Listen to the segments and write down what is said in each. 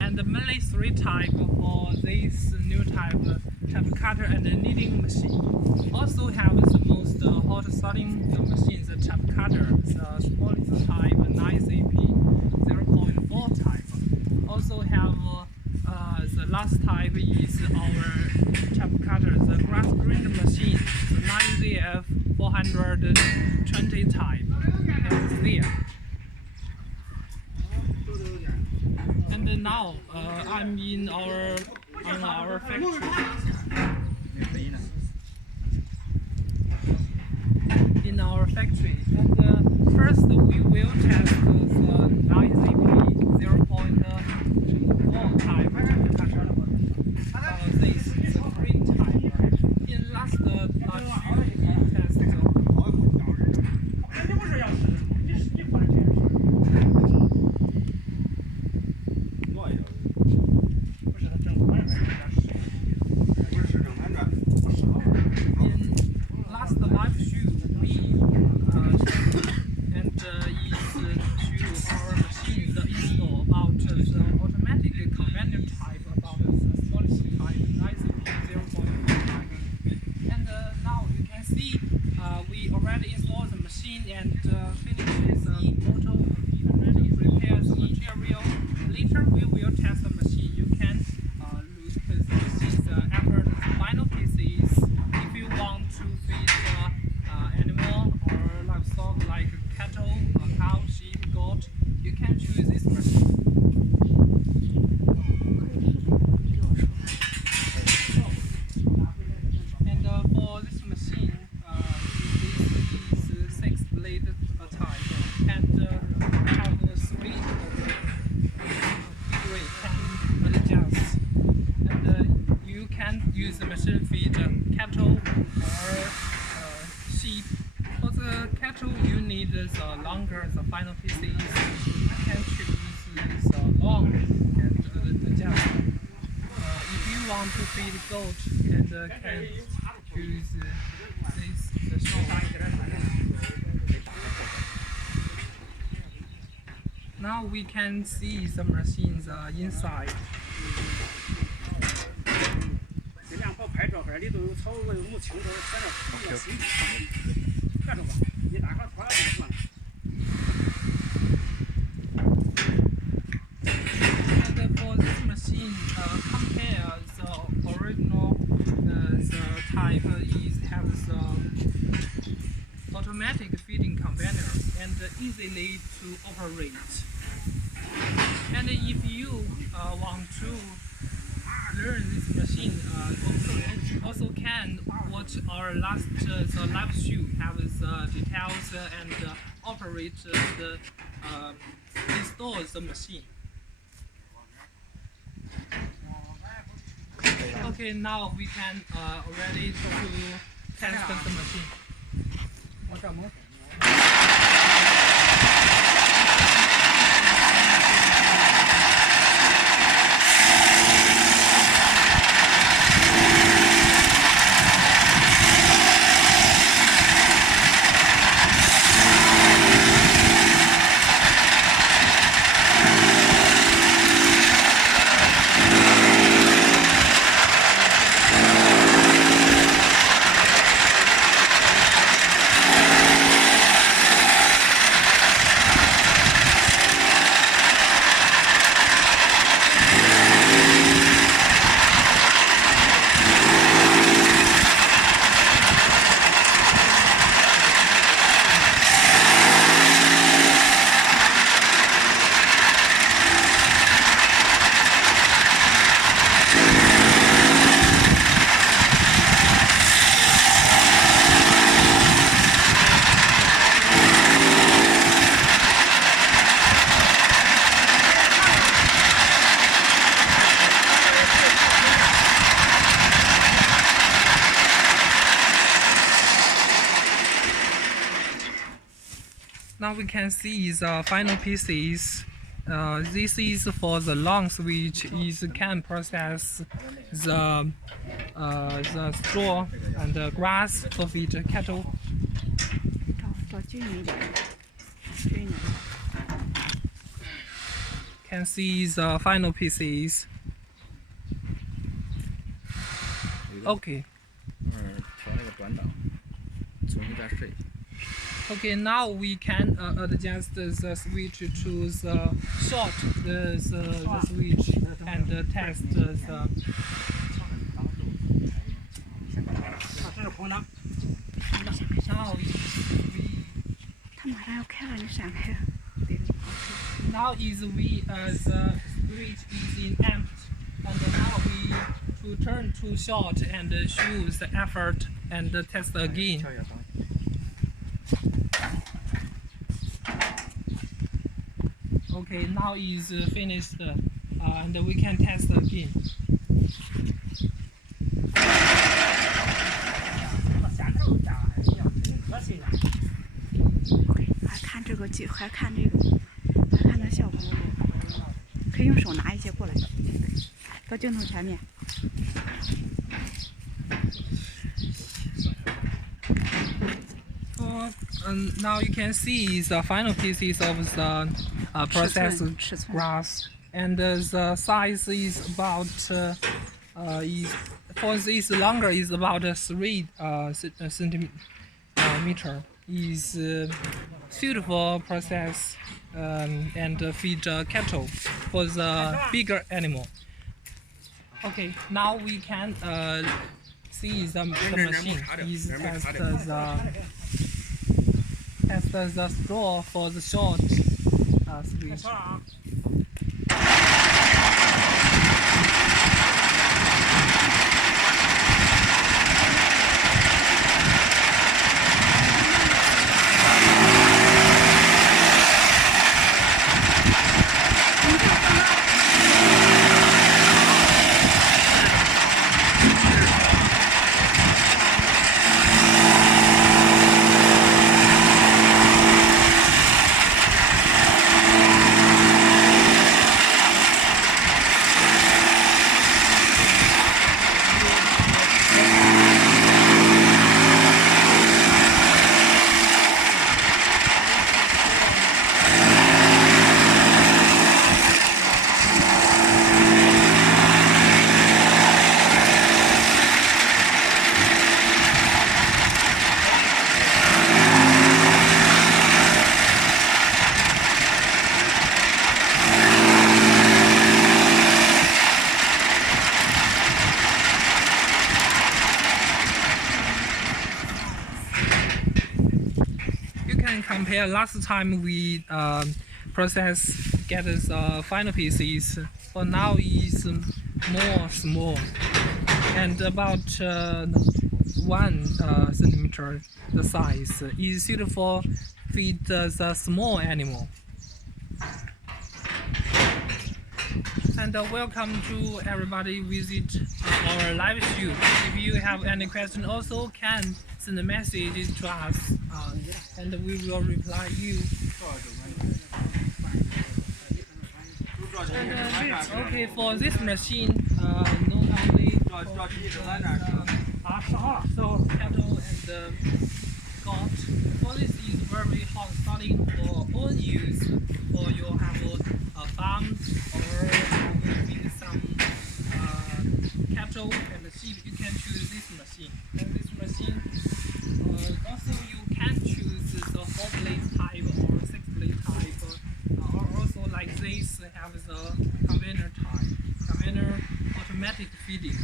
And mainly 3 types for this new type chaff cutter and kneading machine. Also have the most hot sorting machine, the chaff cutter, the smallest type 9CP 0.4 type. Also have the last type is our chaff cutter, the grass grinder machine, the 9ZF 420 type. And there. And now I'm in our factory. In our factory, and first we will test the 9ZP 0.4 type cutter. This is the green type. In last we test. We already installed the machine and finished the motor. We already prepared the material. Later we will test the machine. You can look at the machine after the final pieces. If you want to feed animal or livestock like cattle, cow, sheep, goat, you can choose this machine. And for this machine, type and have 3 can adjust, and you can use the machine feed cattle or sheep. For the cattle you need the longer the final pieces. You can choose this long and adjust. If you want to feed goat and can choose this short. Now we can see the machines inside. And for this machine, compare the original, the type has automatic feeding conveyor and easily to operate. And if you want to learn this machine, also can watch our last the live show, have the details and operate the install the machine. Okay, now we can ready to test the machine. Now we can see the final pieces. This is for the lungs, which is can process the straw and the grass for feed cattle. can see the final pieces. Okay. Okay, now we can adjust the switch to the short the switch and test the. Now now is we the switch is in empty, and now we to turn to short and choose the effort and test again. Okay, now is finished, and we can test again. 还看这个技，还看这个，还看那效果，可以用手拿一些过来，到镜头前面。Now you can see the final pieces of the processed grass, and the size is about for this longer is about 3 centimeter. Is suitable process and feed cattle for the bigger animal. Okay, now we can see the machine is test the straw for the short switch. Compare last time we get the final pieces. For now is more small and about 1 centimeter the size is suitable for feed the small animal. And welcome to everybody visit our live show. If you have any question, also can send a message to us, and we will reply you. And, okay, for this machine, not only so cattle and goat. For this is very hot starting for own use, for you have a farm or maybe some cattle and sheep. You can choose this machine. And this machine also you can choose the 4-blade type or 6-blade type, or also like this have the conveyor type, conveyor automatic feeding,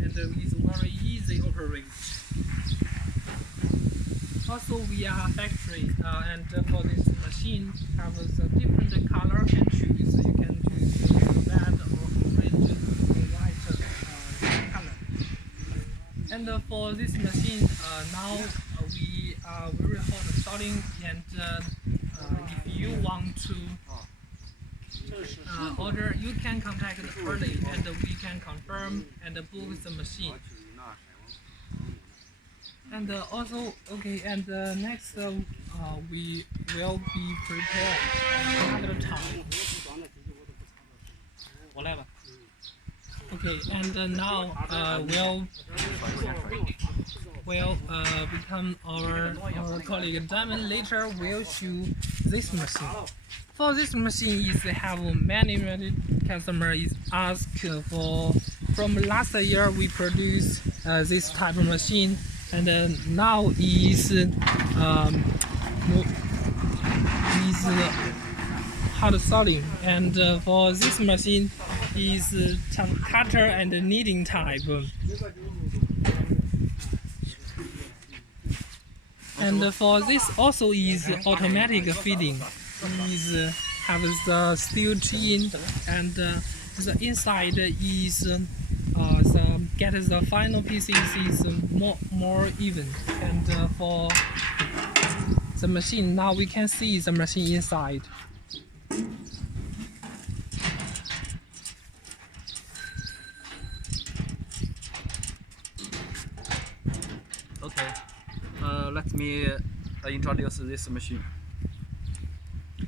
and it's very easy to operate. Also we are factory, and for this machine have a different color can choose. You can choose red or orange or white color. And for this machine, now we are very hot starting, and if you want to order, you can contact early, and we can confirm and book the machine. And also, okay, and next we will be prepared another time. Okay, and now will become our colleague Diamond later will show this machine. For this machine, is have many customers ask for. From last year, we produced this type of machine, and now is hard sawing. And for this machine, is chaff cutter and kneading type. And for this also is automatic feeding. Is have the steel chain, and the inside is get the final pieces is more even. And for the machine, now we can see the machine inside. Okay, let me introduce this machine.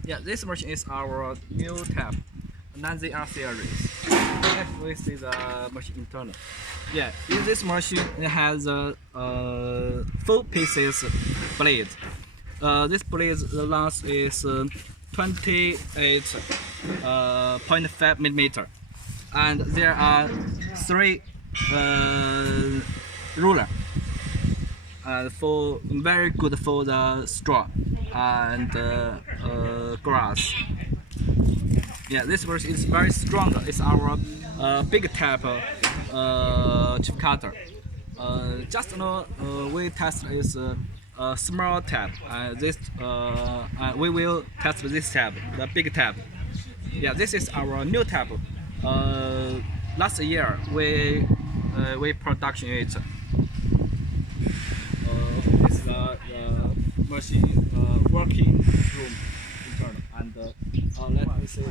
Yeah, this machine is our new type, 9ZR series. Let's see the machine internal. Yeah, in this machine it has 4 pieces blade. This blade length is 28.5 millimeter, and there are 3 ruler. For very good for the straw and grass. Yeah, this version is very strong. It's our big type chip cutter. Just now we test is a small tab. We will test this tab, the big tab. Yeah, this is our new tab. Last year we production it. This is the machine working room internal, and let me see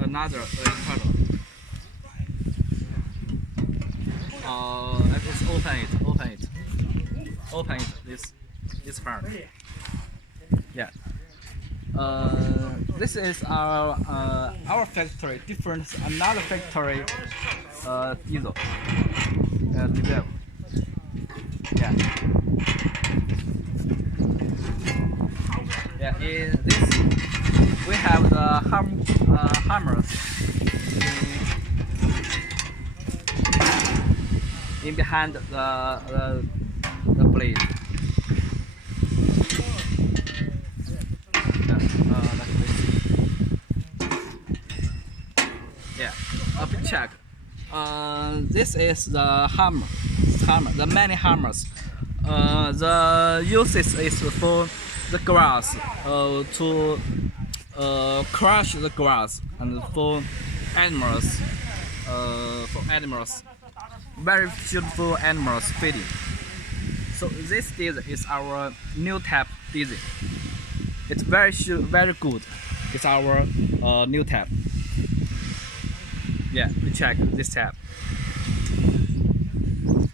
another internal. Let's open it. This part. Yeah. This is our factory. Different another factory. Diesel. Diesel. Yeah. Yeah. In this, we have the hammers in behind the blade. Yeah. Check. This is the hammer, the many hammers. The uses is for the grass, to crush the grass, and for animals, very suitable animals feeding. So this diesel is our new type diesel. It's very good. It's our new type. Yeah, we check this tab.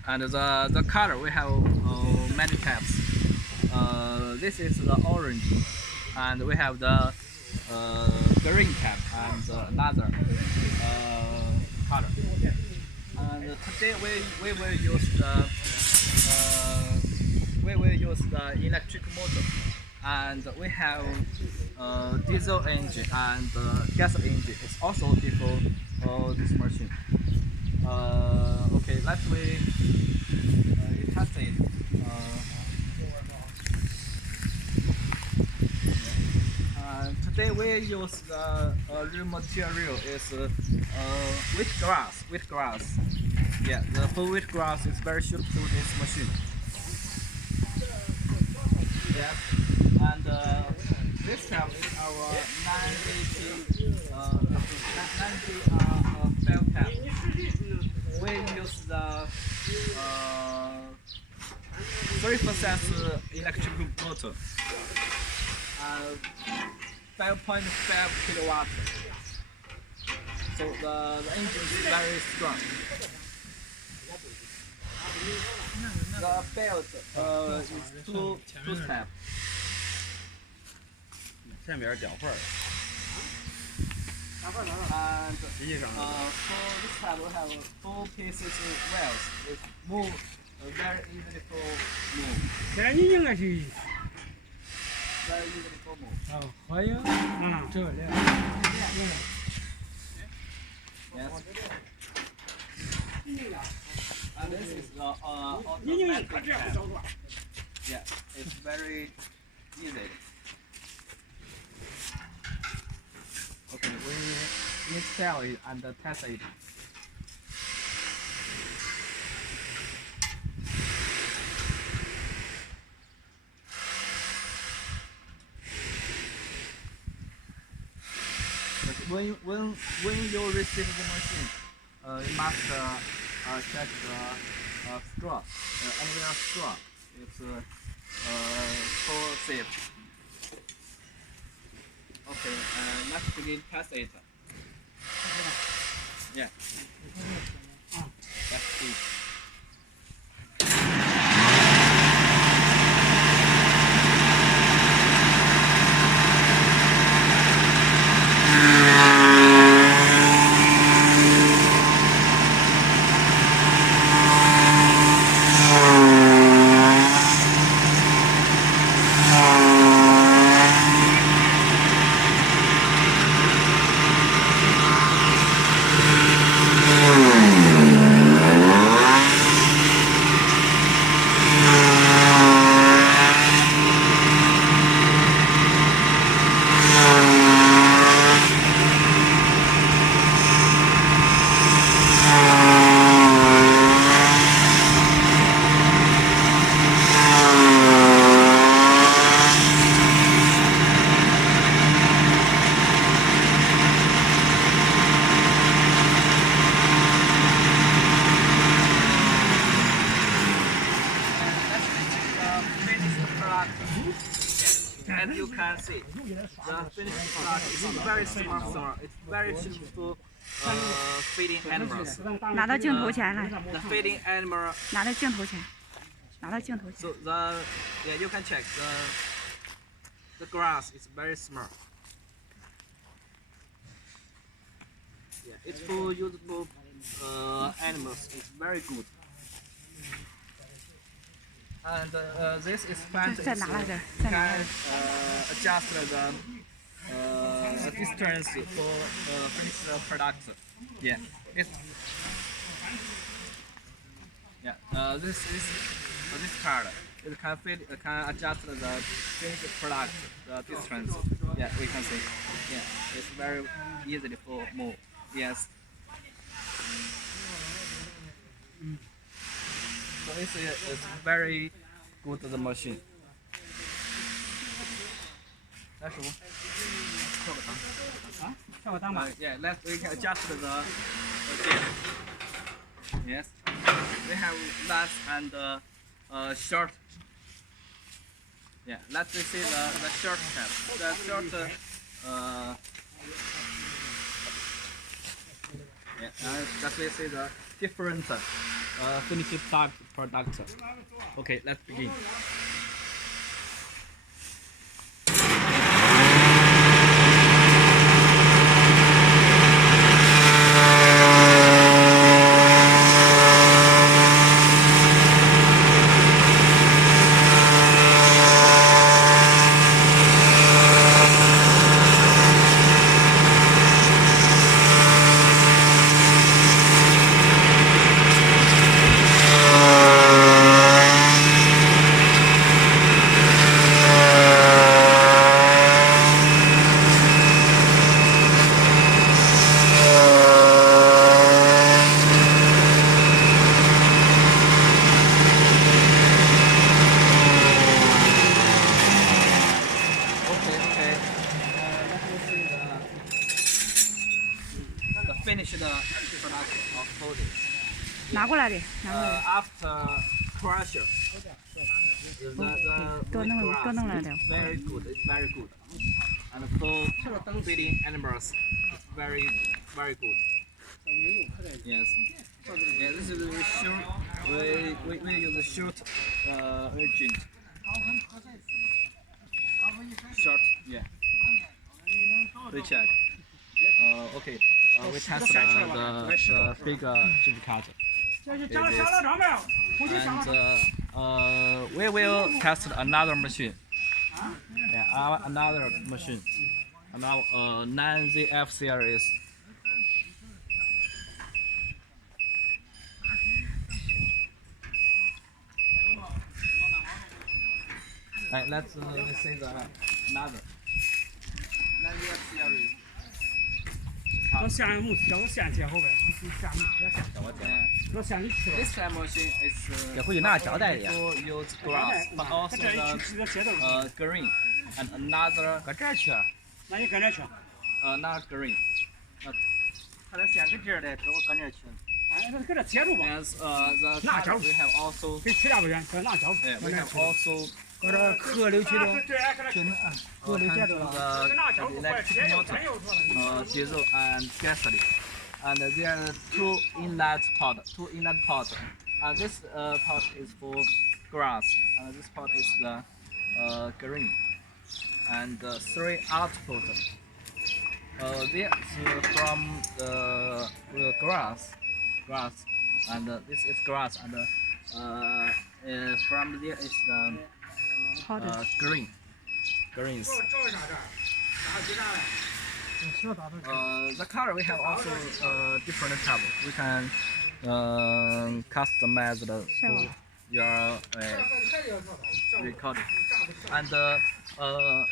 And the color, we have many tabs. This is the orange, and we have the green tab and another color. And today we will use the electric motor, and we have diesel engine and gas engine. It's also before this machine. Okay, let's test it. Today we use the raw material is wheat grass. Yeah, the full wheat grass is very suitable to this machine. Yeah, and this tab is our 90 bell tab. We use the 3% electric motor, 5.5 kilowatt. So the engine is very strong. The belt is two step. 前边两块儿， And for this type we have 4 pieces of wells. It move very easily for move. 现在你应该是 very easily for more. 哦，还有，这两。 Yes. And this is the automatic tap. Yeah, it's very easy. Okay, we install it and test it. But when you receive the machine, you must check the straw, anywhere straw. It's for safe. Okay, let's begin test it. Yeah. Let's see. As you can see, the finished product is very small. It's very cheap to feeding animals. 拿到镜头前来， The feeding animal. 拿到镜头前，拿到镜头前。 So you can check the grass is very small. Yeah, it's for usable animals. It's very good. And this is plant. 再拿来点，再拿来 Can 点。 adjust the distance for finished product. Yeah, it's this card. It can adjust the finished product the distance. Yeah, we can see. Yeah, it's very easily for more. Yes. So it's very good the machine. 来数，跳个档。啊？跳个档吧。Yeah, we can adjust the gear. Yes. We have last and short. Yeah, let's see the short tab. The short yeah, let's see the different finished product. Okay, let's begin. Finish the production of folding. 拿过来的，拿过来。 After crusher, the 多弄 grass 多弄了 is 点。 very good. It's very good. And for feeding animals, it's very good. Yes. Yeah, this is the short. We use a short urgent. Short. Yeah. We check. Okay. We test the big chip cutter. And we will test another machine. Yeah. another machine, another 9ZF series. Let's see the another 9ZF series. 我下面木叫我线接后边，我下面别线，我线里去了。 This time machine is 给回去拿胶带的呀。 to use grass, but 他 also 这一去直接接头。 green and another 搁这儿去，那你跟着去。 not green. 他这线搁这儿的，搁我搁那儿去。 哎，搁这接住吧。 As the Nah, color, we have also 给去那不远，搁那交。 we have also 搁这河流去的，对，搁这去。河流接着。 the 搁那交不快，接 electric 又 motor, 真又错了。 diesel and gasoline. And there are two inlet pot. This pot is for grass. This pot is the green. And three output. This from the grass, and this is grass, and from there is the greens. The color we have also different type. We can customize the to your recording. And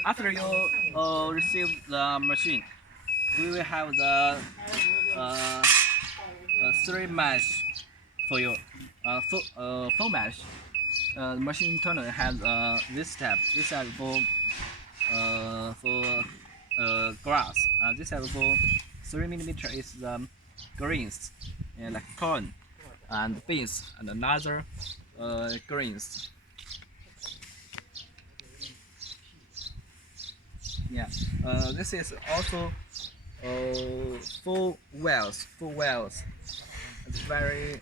after you receive the machine, we will have the three mesh for you. Full mesh. The machine internal has this tab. This tab for grass. This tab for 3mm is the greens, like corn and beans and another greens. Yeah, this is also full wells. It's very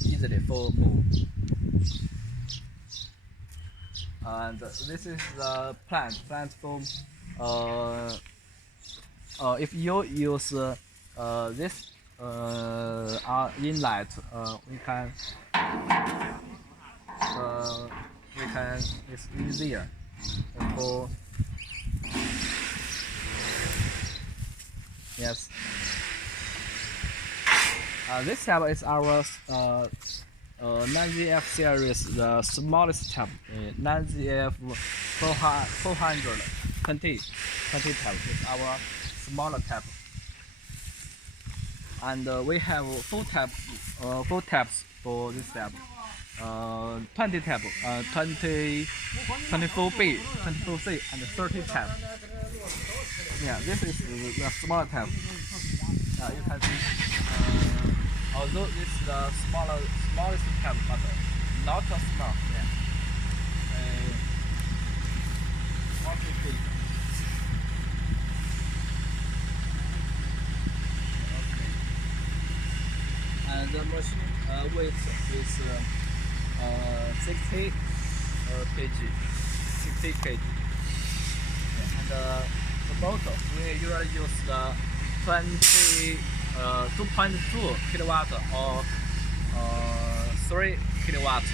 easily for move. And this is the plant for if you use this inlet, we can it's easier for yes. This tab is our 9ZF series, the smallest tab. 9ZF 420 tab is our smaller tab. And we have four tabs for this tab. 20 tab, 24B, 24C, and 30 tab. Yeah, this is the smaller tab. You can see, although it's the smallest tab, but not so small. Yeah. Also big. And the machine weight is 60 kg. 60 kg. Yeah. And the motor, we usually use the 2.2 kilowatt or 3 kilowatt.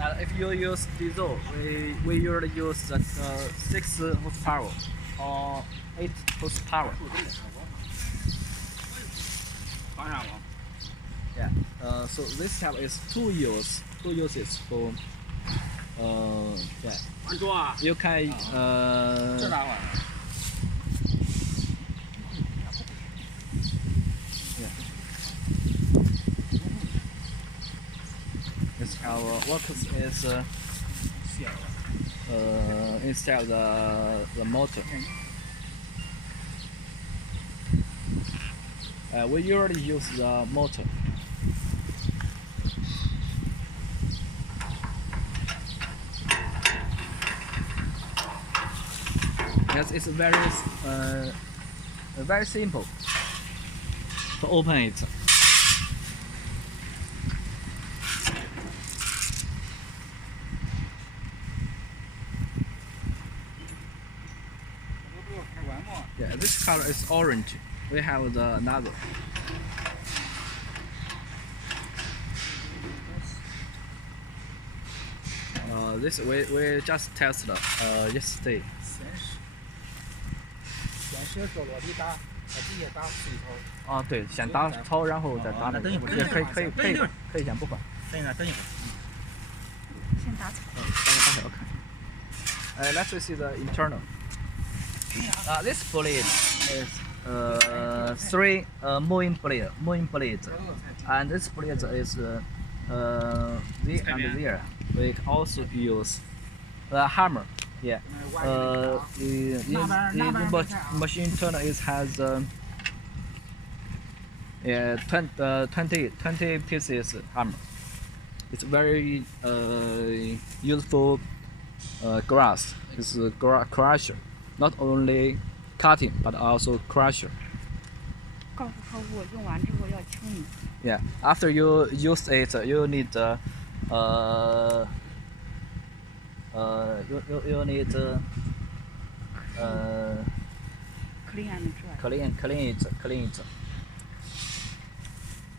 And if you use diesel, we usually use the 6 horsepower or 8 horsepower. Yeah. So this tab is two uses for yeah. You can It's our workers is instead the motor. We usually use the motor. Yes, it's very simple to open it. Yeah, this color is orange. We have the another. This we just tested yesterday. 先是着落地打，在底下打水头。啊，对，先打草，然后再打那个。等一会儿也可以先不换。等一下，等一会儿。先打草。待会我看。Let's see the internal. This blade is 3 mowing blades, and this blade is there and there. We also use the hammer. Yeah. In machine turner it has 20 pieces hammer. It's very useful grass. It's a crusher, not only cutting but also crusher. 告诉客户用完之后要清理。Yeah. After you use it, you need you need clean it.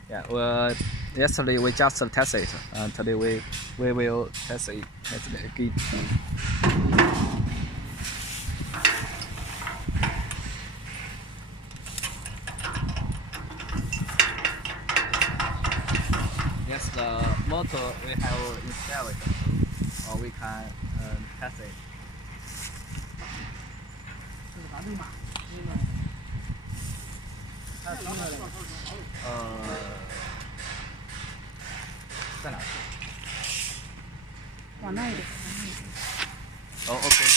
Yeah. Well, yesterday we just tested it, and today we will test it again. Yes, the motor we have installed, so we can test it. 在哪？往那一点。Oh, okay.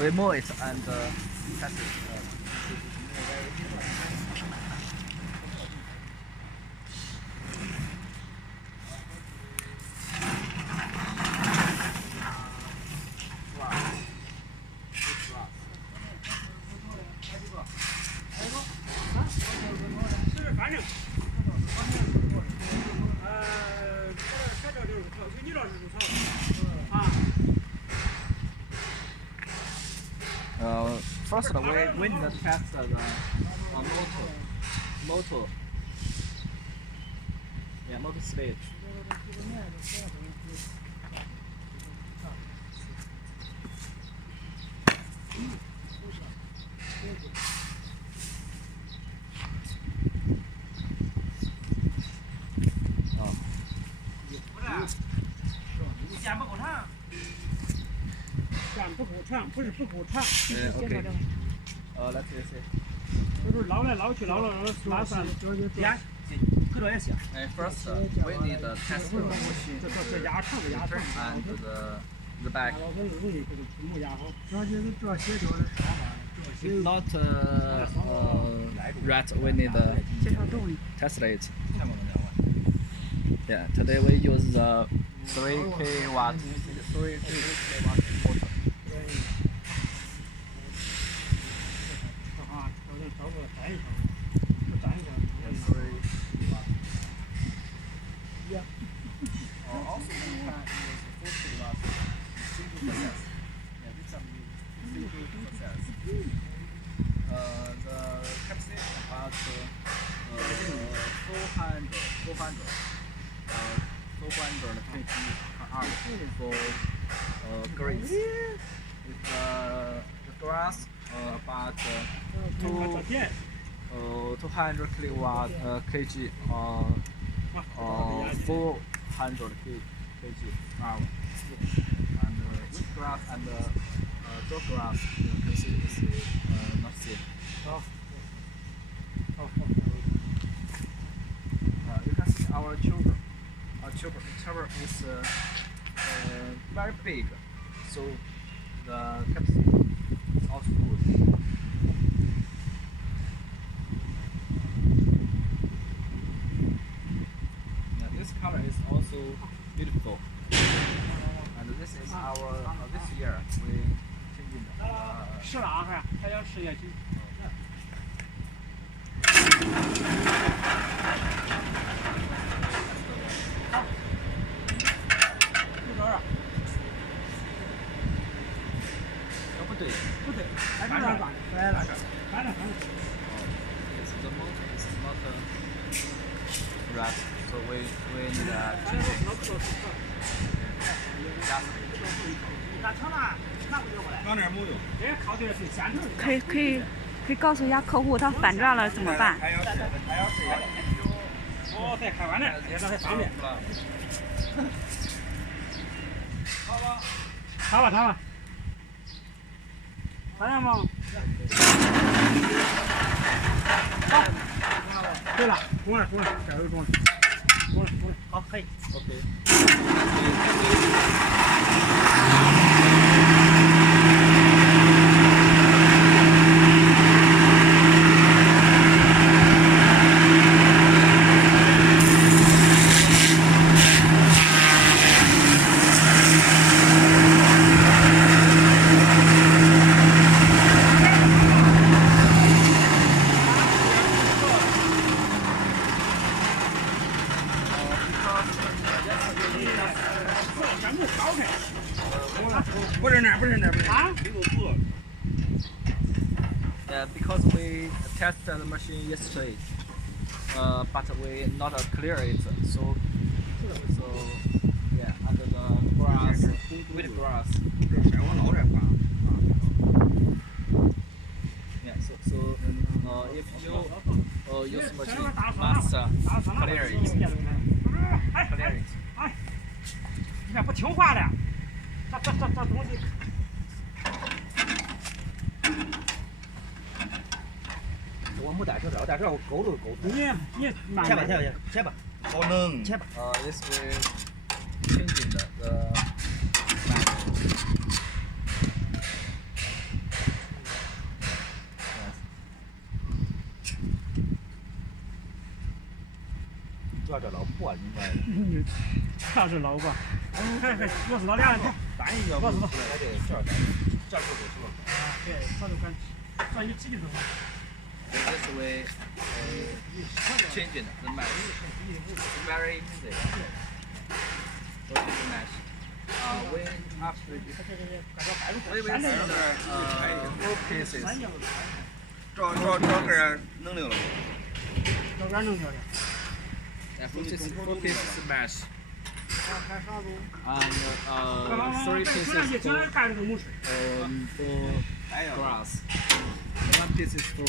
We move it and test it. First, we need to test the motor. Yeah, motor speed. Oh. 线不够长。线不够长，不是不够长。Okay. Let's see. 就是捞来捞去，捞拉散，压推着也行。First, we need to test the machine 这压长的压长。 and the back. If not right, we need to test it. Yeah, today we use the 3 kW motor. 400 kg per hour for greens. With the grass about 200 kilowatt kg or 400 kg per hour. And wheat grass and dry grass you can see is not same. You can see our chopper. Our chopper is very big, so the capacity is also good. Yeah, this color is also beautiful, and this is our this year we changing the. 试拉哈，还要试下去。不对，还是拉转，来拉转，反正。It's the motor is not right, so we need to change it. 对对，先头。可以告诉一下客户，他反转了怎么办？哦，再开完了，也让他方便。插吧。看见吗？好。对了，中了，这又中了。好，可以。 Okay. Yeah, because we tested the machine yesterday, but we not clear it. So yeah, under the grass, with grass. Yeah, so if you use machine, must clear it. Clear it. 你看不听话了，这东西。 我没带手套，带手套我勾住。你慢点。切吧。好能。切吧。This will changing the主要这老破，你知道他是老婆。我知道俩人。单一要不知道。这就是说。对，这就看，这有几个头。 This way changing the mesh. It's very easy. What is the mesh? When after we will sell 4 pieces. 这根能溜了。这边能溜的。 4 pieces mesh. And 3 pieces for grass. 1 piece is for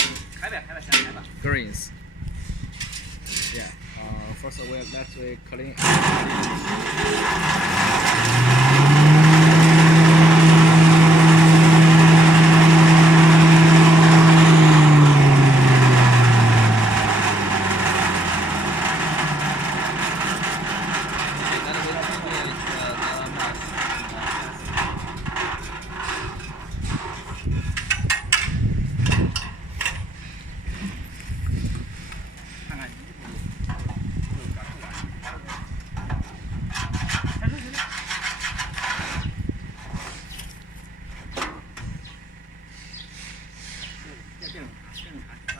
greens. Yeah. First let's clean.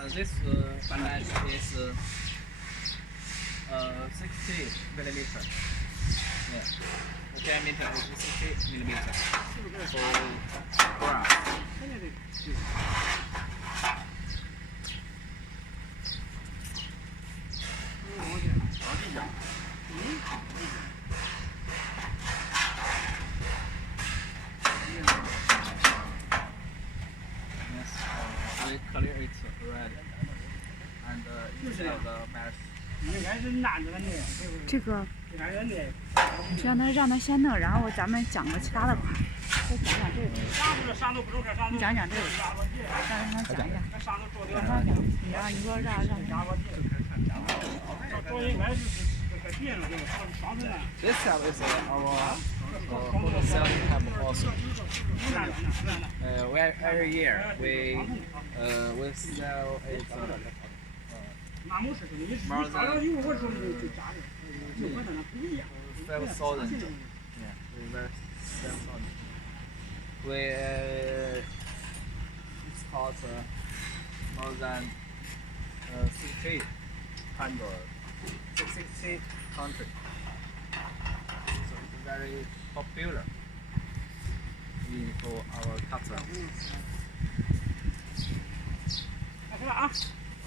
This silage is 60 millimeter. Yeah, the diameter is 60 millimeter for grass. Yes, we clear it red and inside the mesh. 应该是烂着的那个，这个应该是那。让他先弄，然后咱们讲个其他的吧。再讲讲这个。你讲讲这个，让他讲一下。让他讲，你让你说让他。 This tab is our selling tab also. Every year we sell it more than 5,000. Yeah, we very 7,000. We export more than 60 country. So it's very popular for our customers.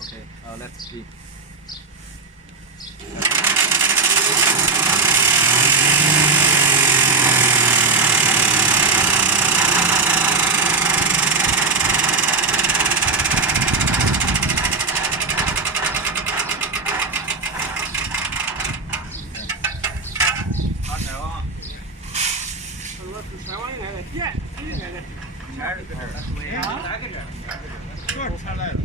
Okay, let's see. 才来了。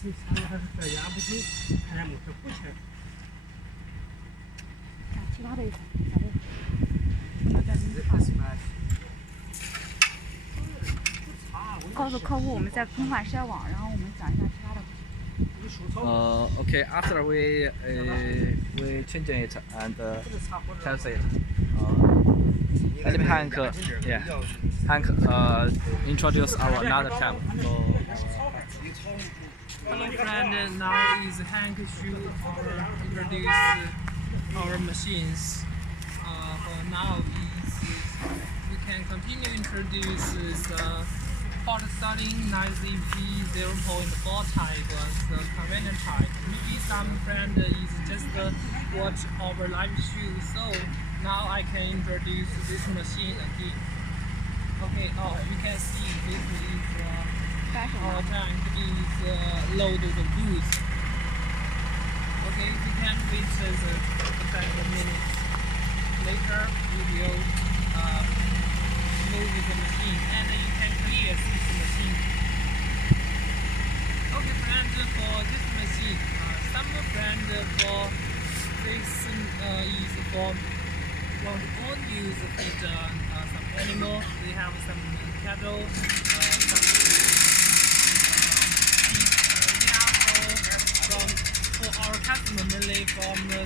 这下面还是这压不紧，看没事不切。其他的一块，那再告诉客户我们在更换筛网，然后我们讲一下其他的。Okay, after we change it and test it. Let me Hank, yeah, Hank introduce our another type. Hello friend, now is Hank should introduce our machines. For now we can continue introduce the hot starting 9ZP 0.4 type, the convenient type. Maybe some friend is just watch our live show, so now I can introduce this machine again. Okay, you can see this is our tank is loaded with goods. Okay, we can wait the 5 minutes. Later we will move the machine and you can clear this machine. Okay friend, for this machine, some brand for this is for want to use feed some animal. They have some cattle, some for our customer mainly from the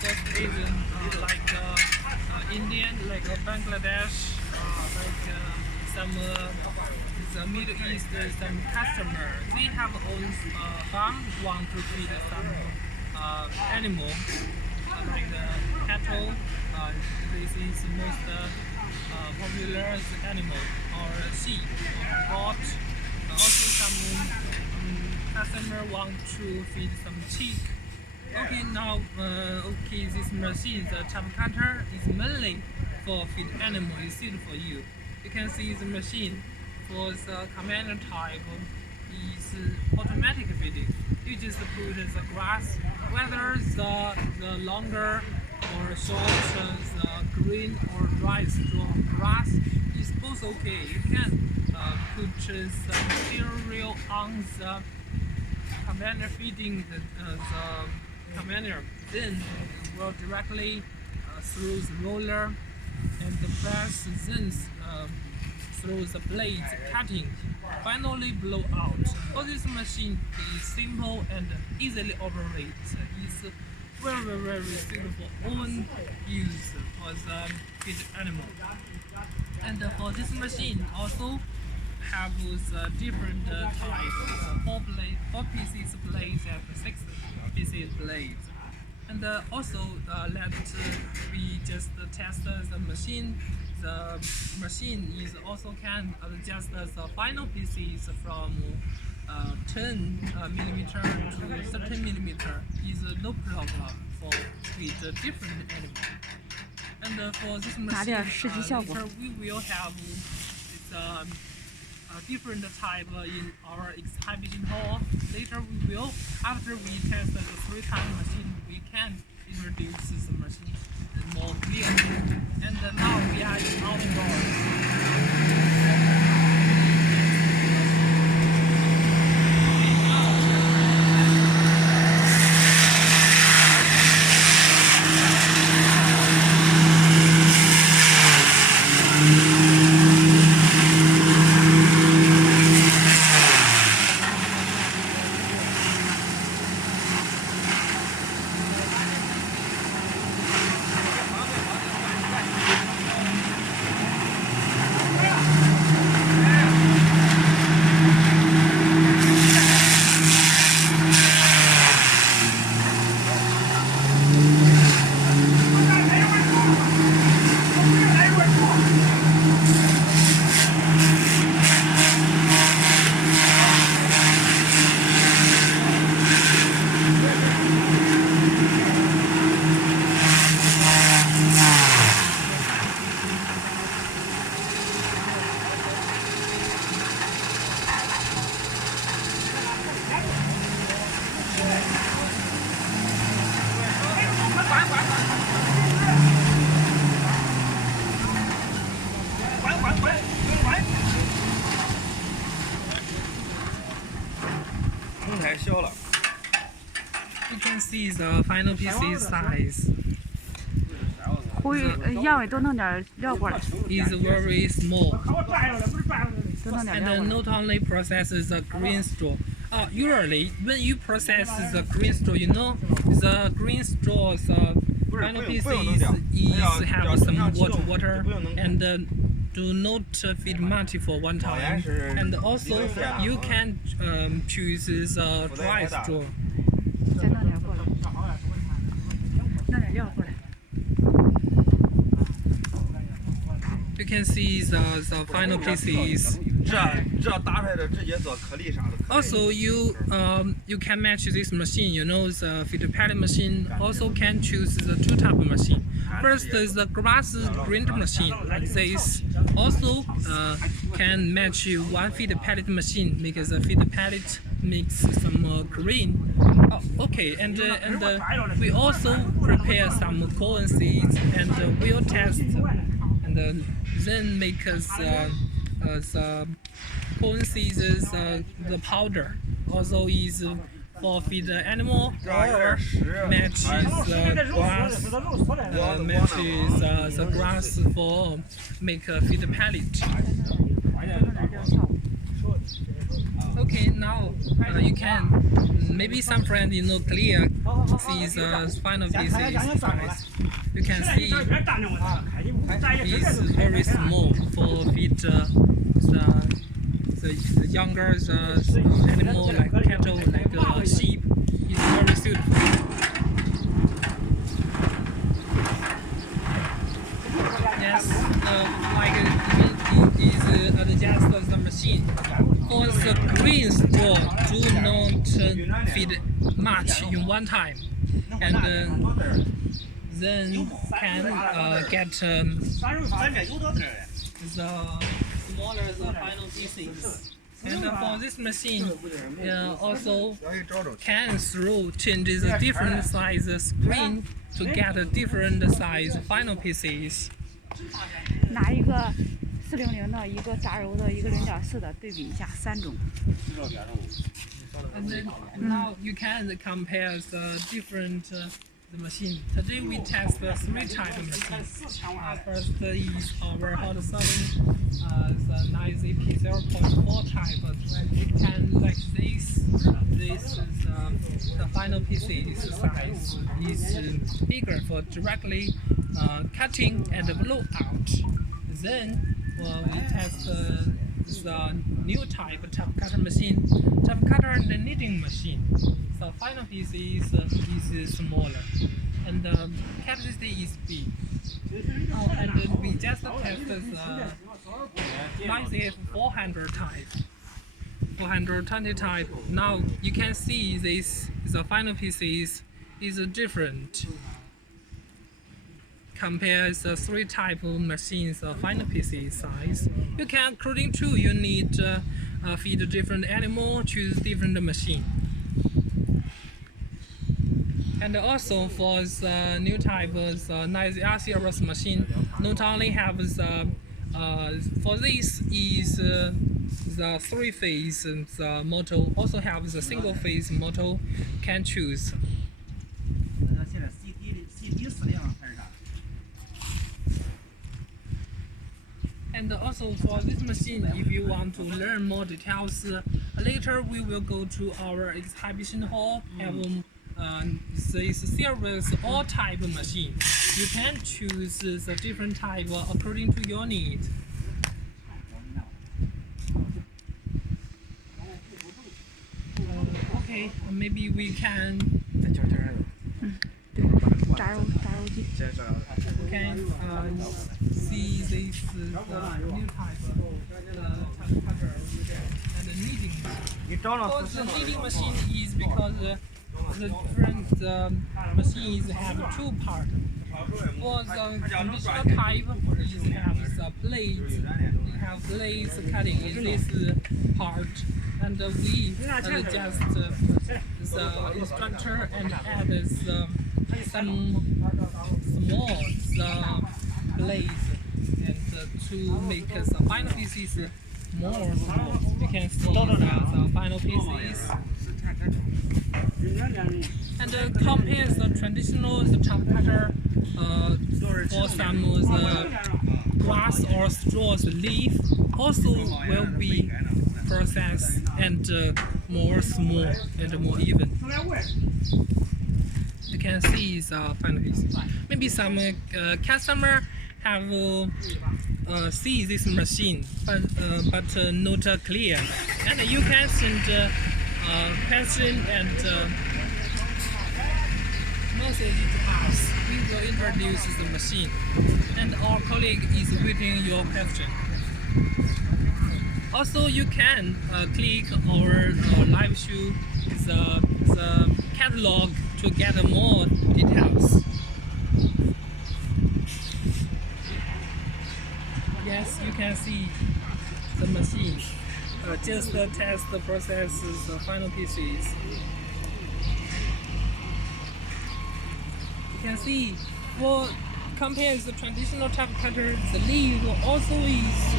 South Asian, like Indian, like Bangladesh, like some the Middle East, some customer. They have own farm, want to feed some animal, like cattle. This is most popular animal, or sheep, or goat. Also some customer want to feed some chick. Okay, now okay, this machine, the chaff cutter, is mainly for feed animal. Is suited for you. You can see the machine for the commander type is automatic feeding. You just put the grass, whether the longer or short, the green or dry straw grass is both okay. You can put some cereal on the commander feeding the commander, then it will directly through the roller and the press, then through the blades cutting, finally blow out. For this machine is simple and easily operate. It's very suitable for own use for the feed animal. And for this machine also have different types, 4 pieces blades and 6 pieces blades. And also let we just test the machine. The machine is also can adjust the final pieces from 10 millimeter to 13 millimeter. Is no problem for with different animal. And for this machine, later we will have different type in our exhibition hall. Later we will, after we test the 3-time machine, we can introduce the machine more clearly. And now we are in outdoors. see the final pieces size. 胡杨伟多弄点料过来， Is very small 多弄点 and 料过来。 not only processes the green straw. Usually, when you process the green straw, you know the green straw's final pieces is have some water and do not feed much for one time. And also, you can choose the dry straw. 再弄点过来，弄点料过来。 You can see the final pieces. 这打出来的直接做颗粒啥的。 Also, you can match this machine. You know, the feed pellet machine also can choose the two type of machine. First is the grass grinder machine like this. Also, can match one feed pellet machine because the feed pellet makes some green. Oh, okay, and we also prepare some corn seeds and we'll test and then make us the corn seeds the powder. Also is for feed the animal or matches grass matches the grass for make feed pellet. Okay, now you can maybe some friend you know clear see the final pieces size. You can see it's very small for feed the younger animal like cattle like sheep. It's very suitable. Yes, like it is adjust the machine. For the green straw, do not feed much in one time, and then can get the smaller the final pieces. And for this machine, also can through changes the different sizes screen to get a different size final pieces. 拿一个400的，一个杂糅的，一个0.4的，对比一下3种。 And then now you can compare the different the machine. Today we test the 3 type of machines. First is our hot selling the 9ZP 0.4 type. And like this is the final pieces size is bigger for directly cutting and blow out. Then we test the new type of chaff cutter machine, chaff cutter and the kneading machine. The final piece is smaller, and the capacity is big. Oh, and we just tested the 9ZF 400 type, 420 type. Now you can see this the final pieces is different. Compare the 3 type of machines final pieces size. You can according to you need feed different animal, choose different machine. And also for the new type of the 9ZR series machine, not only have the for this is the 3-phase the motor, also have the single-phase motor can choose. And also for this machine, if you want to learn more details, later we will go to our exhibition hall. Have this series all type of machine. You can choose the different type according to your need. Okay, maybe we can. 炸肉机。 Can see this new type of cutter and the kneading machine. Because the kneading machine is because the different machines have 2 parts. For the conventional type, is have the blades. We have blades cutting in this part, and we adjust the instructor and add some small blades and to make the final pieces more small. You can see the final pieces. And compares the traditional chaff cutter for some the grass or straws leaf also will be processed and more small and more even. You can see the final piece. Maybe some customer have see this machine, but not clear. And you can send question and message to us. We will introduce the machine, and our colleague is waiting your question. Also, you can click our live show, the catalog to get more details. Yes, you can see the machine. Just test the process, the final pieces. You can see for compare the traditional chaff cutter, the leaf also is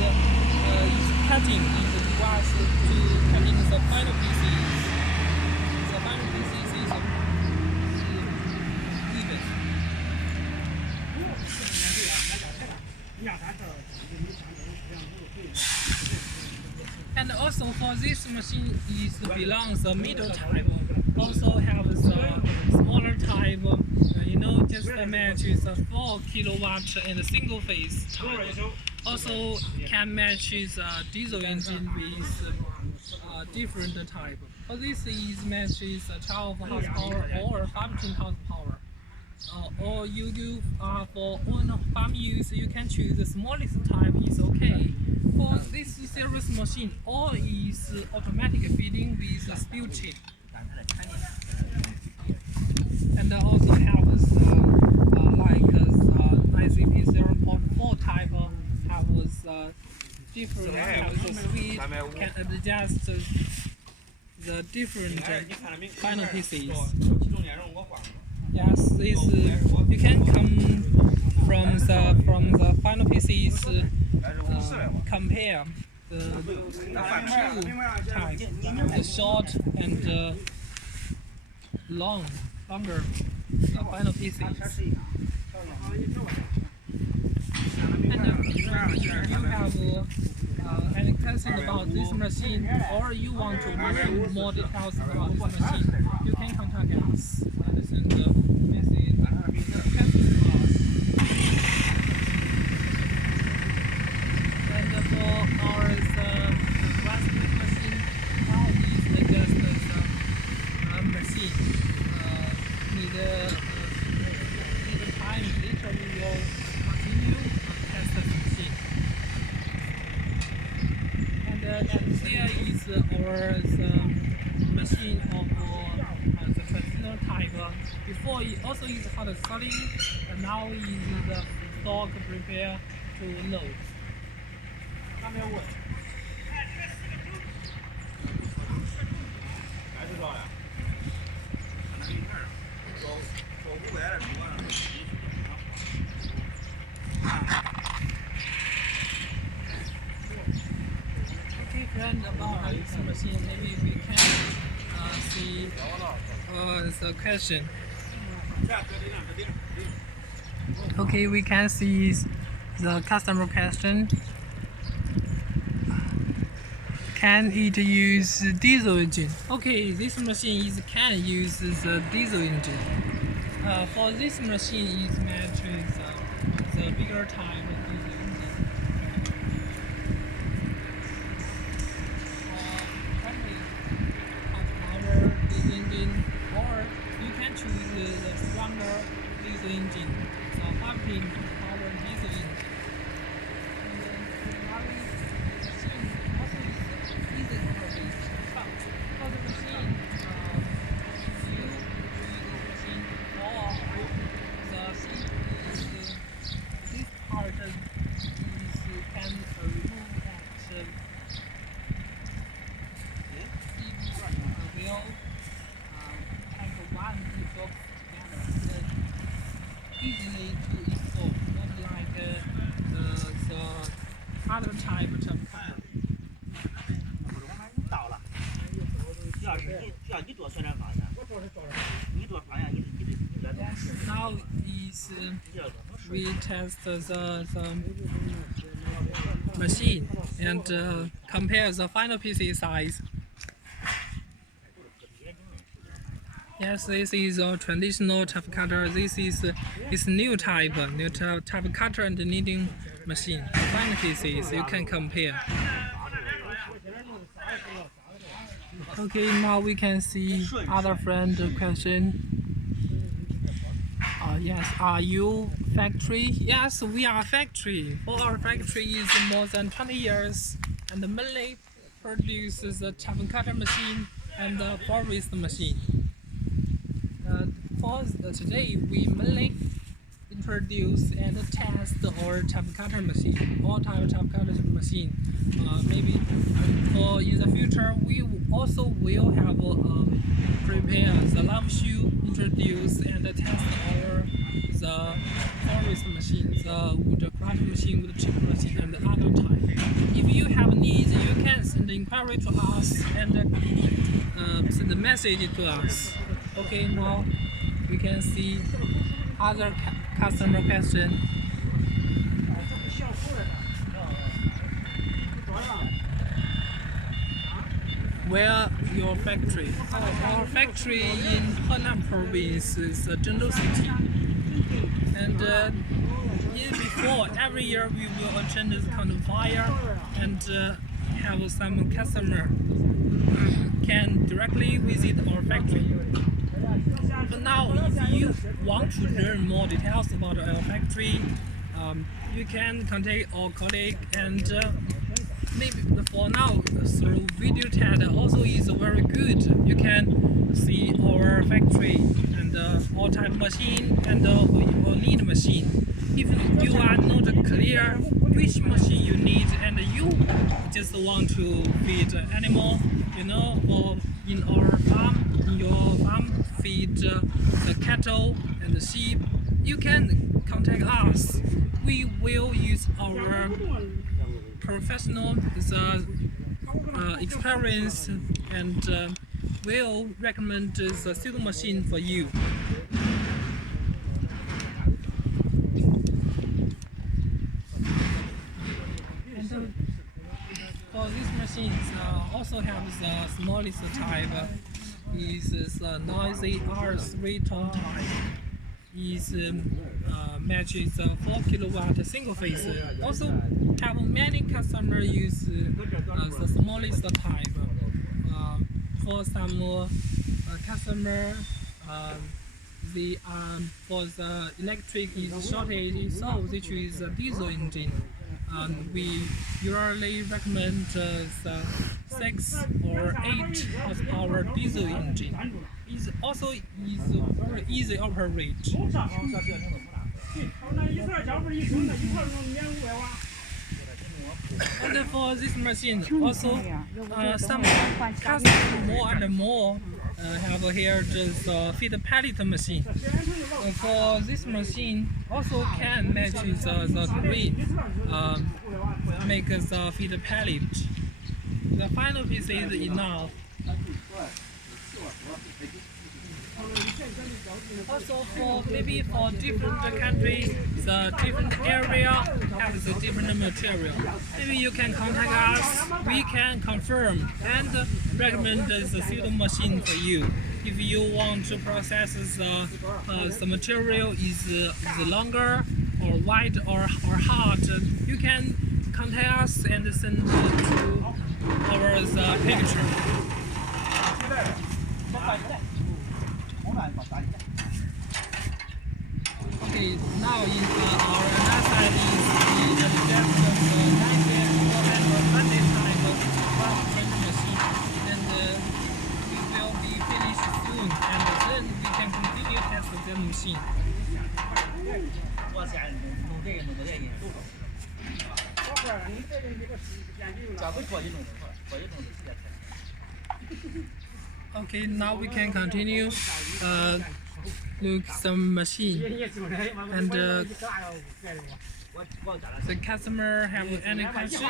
cutting in the grass to cutting the final pieces. The final pieces is even. And also for this machine is belongs the middle type. Also have the smaller type. Just match the 4 kilowatt and a single phase type. Also can match the diesel engine with different type. For this is matches 12 horsepower or 15 horsepower. Or you do for own farm use, you can choose the smallest type is okay. For this series machine, all is automatic feeding with spill chip. And also have like ICP 0.4 type have different have the speed can adjust the different final pieces. Yes, this you can come from the final pieces compare the two types, the short and longer final pieces. And if you have any question about this machine, or you want to know more details about this machine, you can contact us and send a message. And for our grass clip machine, how is just a machine. Need time later we will continue test the machine. And here is our machine of the traditional type. Before it also is hot sorting, and now is the stock prepare to load. Okay, friend, about this machine, maybe we can see the question. Okay, we can see the customer question. Can it use diesel engine? Okay, this machine can use the diesel engine. For this machine is matched the bigger type of diesel engine. Power diesel engine, or you can choose the stronger diesel engine, the 15 power diesel engine. Easily to install, not like the other type of cutter. Now is we test the machine and compare the final PC size. Yes, this is a traditional chaff cutter. This is new type chaff cutter and kneading machine. Final pieces you can compare. Okay, now we can see other friend question. Yes, are you factory? Yes, we are factory. For our factory is more than 20 years and mainly produces the chaff cutter machine and the forest machine. For today, we mainly introduce and test our chaff cutter machine, all type of chaff cutter machine. Maybe for in the future, we also will have prepare the love shoe, introduce and test the forest machine, the wood crushing machine, wood chip machine, and other type. If you have needs, you can send inquiry to us and send a message to us. Okay, now we can see other customer question. Where your factory? Our factory in Henan province is Zhengzhou city. And before every year we will attend this kind of fire and have some customer can directly visit our factory. But now, if you want to learn more details about our factory, you can contact our colleague and maybe for now through video chat also is very good. You can see our factory and all type machine and your need machine. If you are not clear which machine you need and you just want to feed animal, for in our farm, in your farm feed the cattle and the sheep, you can contact us. We will use our professional experience and will recommend the suitable machine for you. And for these machines also have the smallest type is the noisy R3 tone type. Is matches 4 kilowatt single phase. Also have many customers use the smallest type. For some customer, the for the electric shortage, so they choose a diesel engine. We usually recommend the 6 or 8 horsepower diesel engine. It also is very easy to operate. And for this machine, also some customers more and more have here the feed pellet machine. For this machine, also can match the green, make the feed pellet. The final piece is enough. Also for maybe for different countries, the different area have the different material. Maybe you can contact us, we can confirm and recommend the suitable machine for you. If you want to process the material is longer or wide or hard, you can contact us and send to our picture. Okay, now in our last side is the depth of 420 type of machine, and we will be finished soon, and then we can continue test the machine. Okay, now we can continue. Look some machine and the customer have any question?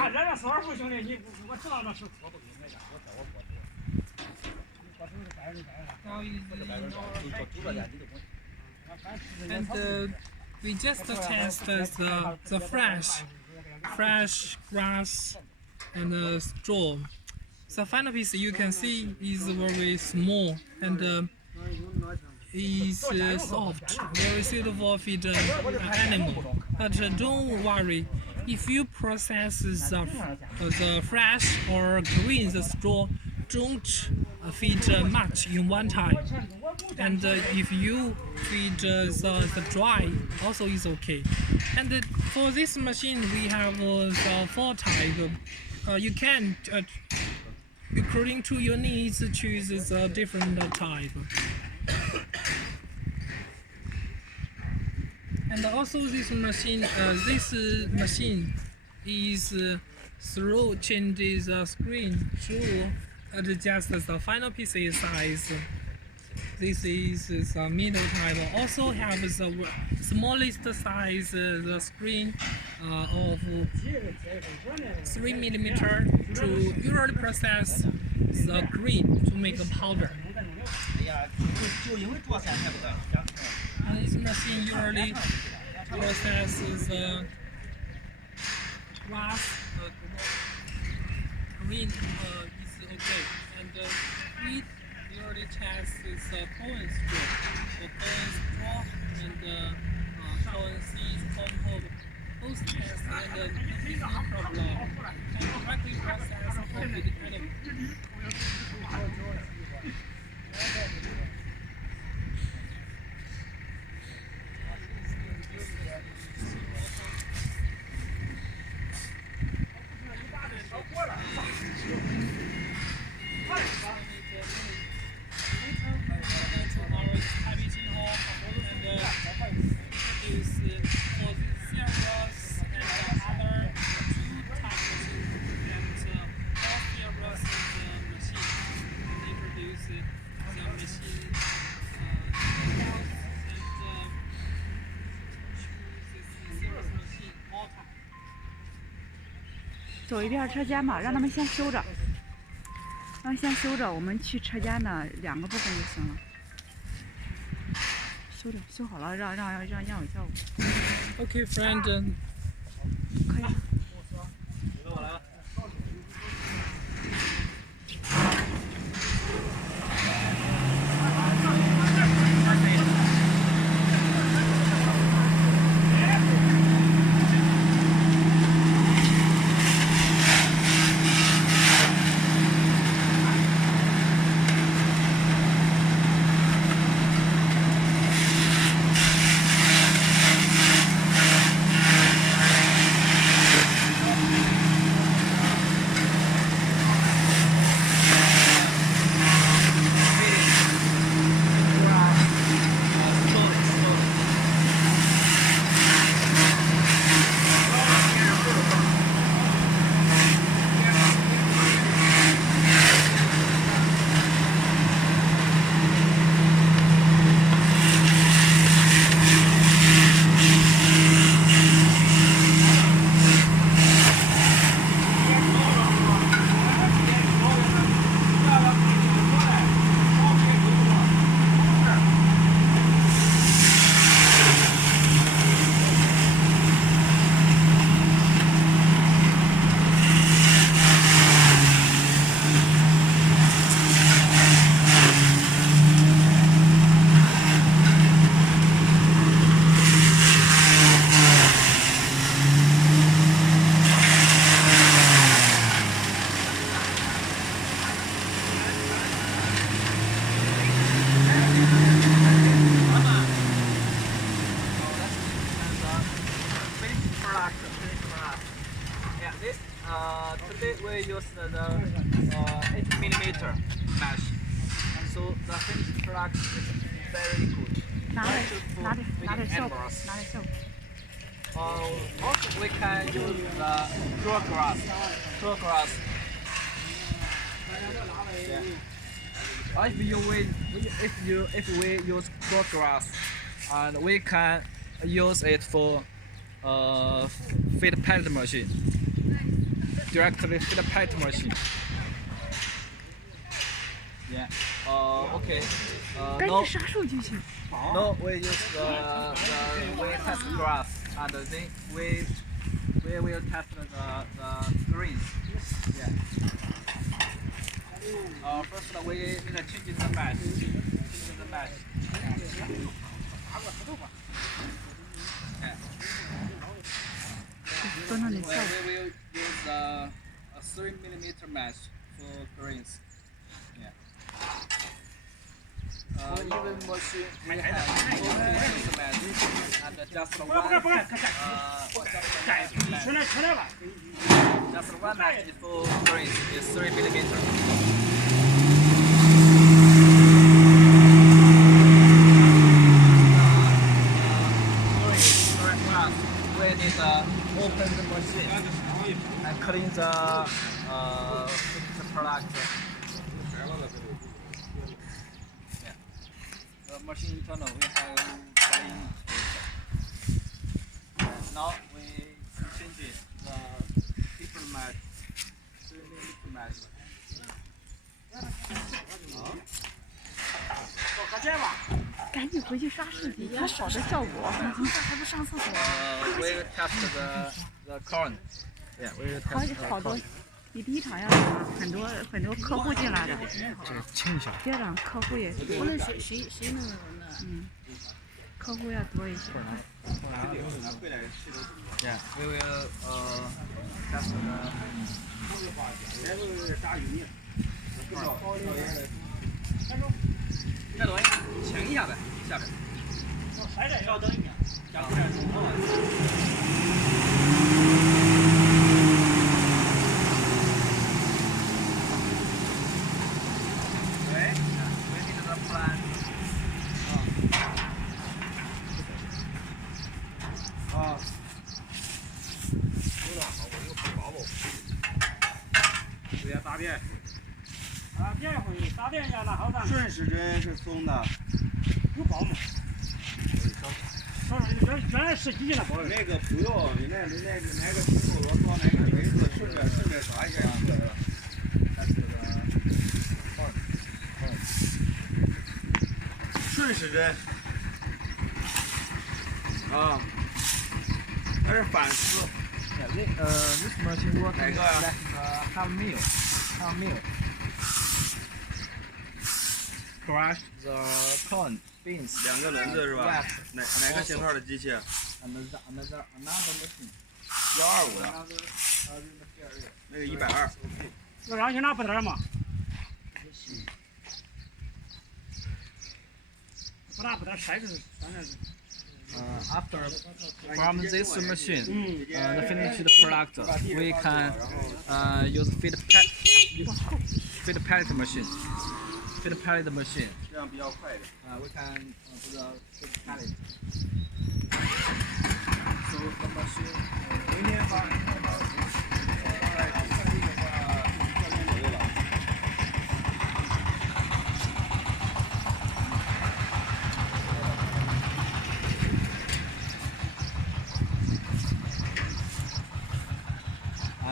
Now is in our factory. And we just test the fresh grass and straw. The final piece you can see is very small and is soft, very suitable for feed animal. But don't worry, if you process the fresh or green the straw, don't feed much in one time. And if you feed the dry, also is okay. And for this machine, we have the 4 types. You can, according to your needs, choose a different type. And also this machine is through changes the screen through adjust the final piece size. This is the middle type. Also have the smallest size, the screen of 3 mm to usually process the green to make a powder. And this machine usually processes the grass, green is okay, and wheat usually tests the corn straw, and corn seeds, corn cob. Those tests and is no problem. Can correctly process corn with animal.走一遍车间吧，让他们先修着，让他们先修着，我们去车间的2个部分就行了。修着，修好了，让我叫我。Okay, friend. 可以。Today we use the 8 mm mesh, so the finished product is very good. 拿点瘦，拿点瘦。 Also we can use the straw grass. Yeah. If we use straw grass, and we can use it for feed pellet machine. Directly feed pellet machine. Yeah. Okay. 赶 No, 紧杀手就行。 no, we use we test grass and then we will test the greens. Yeah. First we need to change the mesh. Change the mesh. Yeah. 坐那里 We 跳。 will use a 3mm mesh for greens. Yeah. Even machine we have 4mm mesh and just one just one mesh is for greens is 3mm. We need to open the machine and clean the product. Yeah. The machine internal we have clean. Now we change it the different match, 3mm match. 赶紧回去刷视频，有好的效果。还不上厕所？ We test the corn. Yeah, we will 好 test the 好多 corn. 比第一场要多，很多客户进来的。这个清一下。第二场客户也多。无论谁能那。客户要多一些。 Yeah, we will test the. 这东西清一下呗，下边。稍等一下，加点葱头。对，we need the plant. 对呀，大便。啊，电会打电一下那好咱顺时针是松的，有包吗？原来10几斤的包。那个不用，那个金属螺栓，那个锤子顺着刷一下就可以了。顺时针。啊，它是反丝。 This machine works 哪个呀？ like half meal. Crush the corn, beans. 2个轮子是吧？哪个型号的机器？ Another machine. 125的。那个120。要让去拿布袋嘛？不拿布袋筛就是反正是。 After from this machine, the finished product, we can use feed pellet machine. Feed pellet machine. 这样比较快一点。We can do the feed pellet. So the machine. 明天发。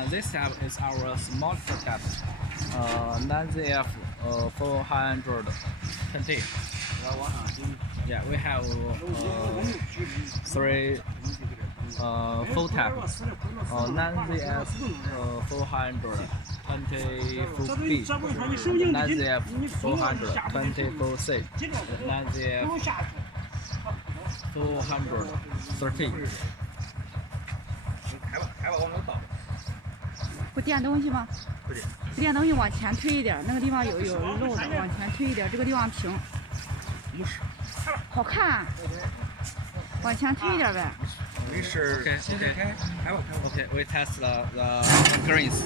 This tab is our smallest tab, 9ZF 420. Yeah, we have 3 full tab. 9ZF 424B, 9ZF 424C, 9ZF 430. 还往上倒。 不垫东西吗？不垫。不垫东西往前推一点，那个地方有漏的，往前推一点，这个地方平。好看。往前推一点呗。没事。Okay, we test the greens.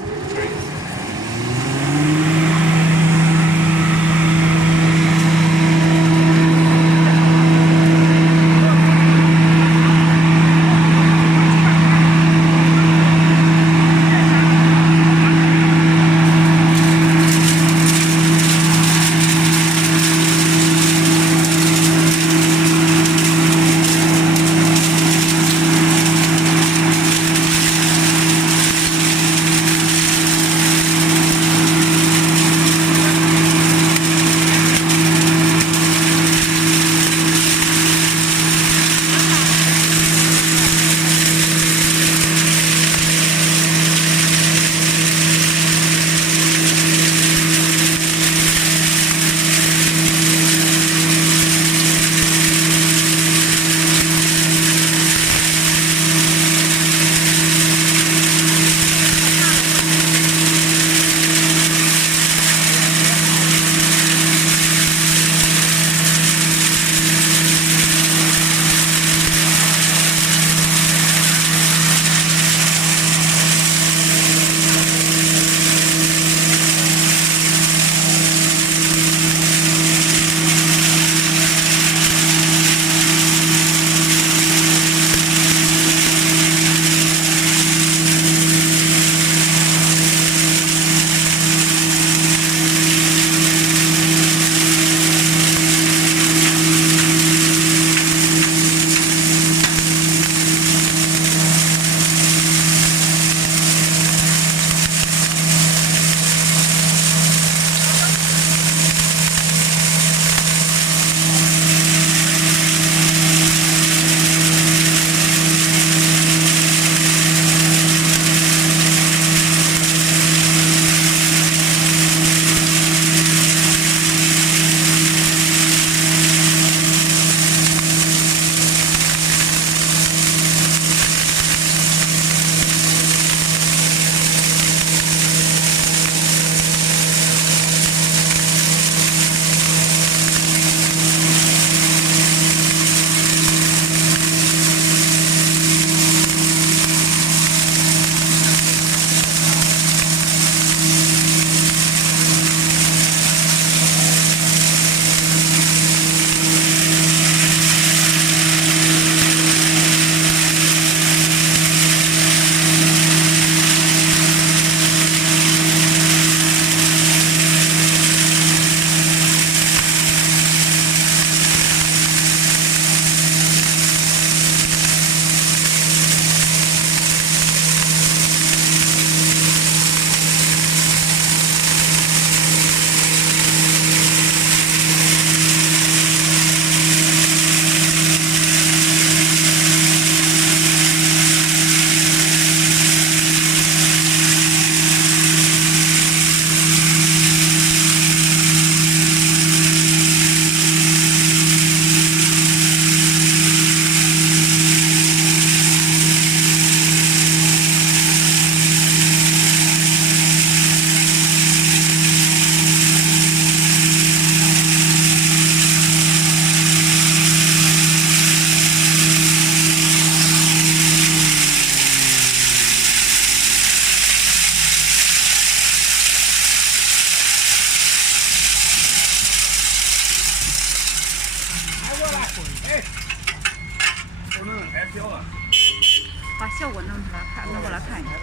把效果弄出来看，弄过来看一下。哇，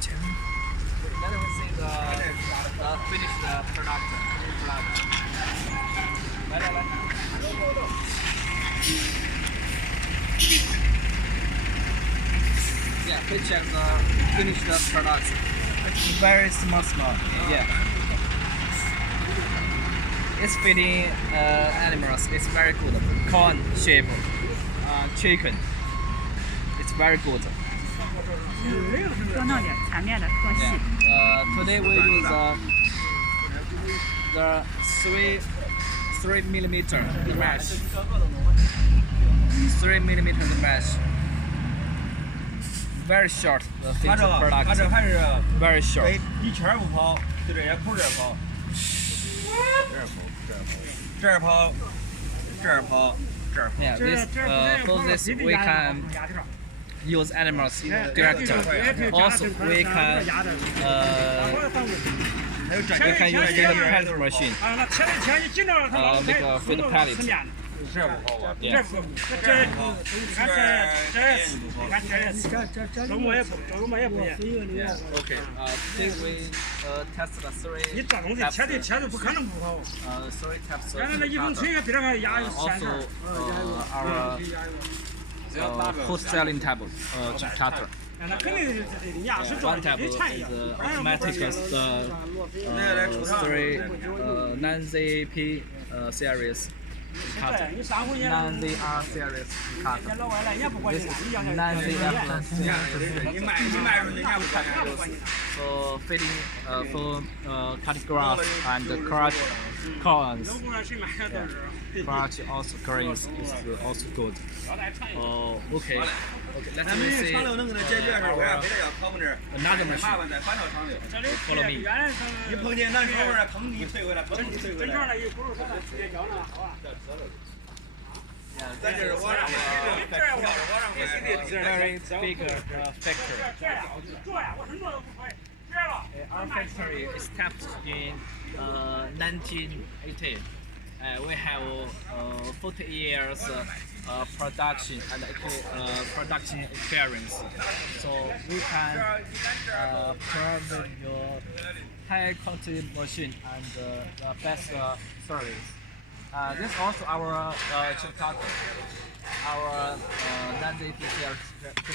前面。 Let me see the finished product. 来。Yeah, please check the finished product. It's very small. Yeah. It's feeding animals. It's very good. Corn, sheep, chicken. It's very good. 多弄点前面的更细。 Today we use the 3 millimeter mesh. 3 millimeter mesh. Very short. The finished product. 它这还是 Very short. 一圈不跑，就这些口这跑，这儿跑，这儿跑，这儿跑。 Yeah, this for this we can use animals directly. Also, we can use the pellet machine. 啊，那切的切，你紧着它老 make a feed pellet. 这不跑吧？ Yeah. 这，你看这，周末也不严。 Okay. Today we tested the 3 你这东西切的不可能不跑。 3 taps. 原来那一公斤也比那个压线头。 our food selling table, cutter. 那肯定是这压是做 One 的 table 比菜一 is 样。 automatic 3 non-ZP series cutter. 你上回也。 Non-ZR series cutter. 老外来也不管你，你要 Non-ZR series 你卖出去，人家不看。 for feeding for cutting grass and crush corns. 中国人谁买的都是。 Crush also grains is also good. Okay. Let me see 厂里能给他解决是为啥非得要跑我们这儿？ another 麻 machine. 烦在反调厂里。 Follow me. 一碰见难手儿，砰一推回来，砰一推回来。咱这是往上卖， Very big factory. Our factory is established in 1980. We have 40 years production and production experience, so we can provide your high quality machine and the best service. This is also our chip cutter, our non-ZP chip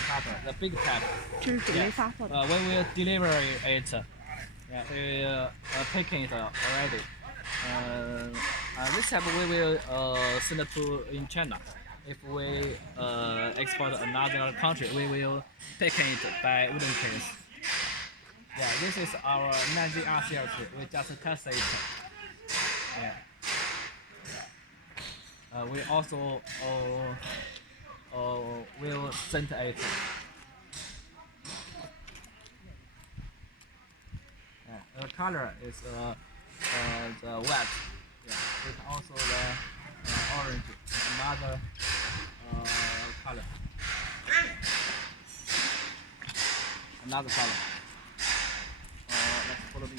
cutter, the big type. 这是准备发货的。 We will deliver it. We taking it already. This type we will send it to in China. If we export another country, we will take it by wooden case. Yeah, this is our 9ZR series. We just test it. Yeah. We also will send it. Yeah, the color is the white. Yeah, it's also the orange. Another color. Another color. Let's follow me.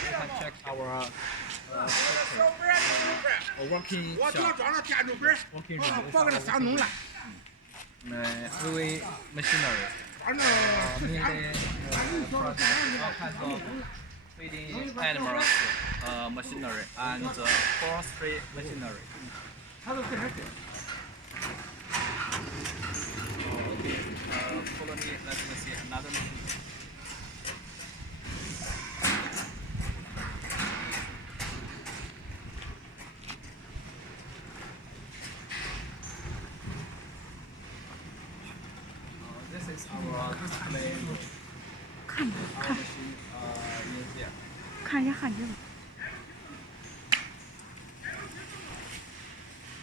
You can check our working shop. Working room. Weiwei machinery. Mainly all kinds of feeding animals machinery and forestry machinery. Follow me, let me see another machine. This is our display 看吧，看 machine museum. 看一下焊接吧，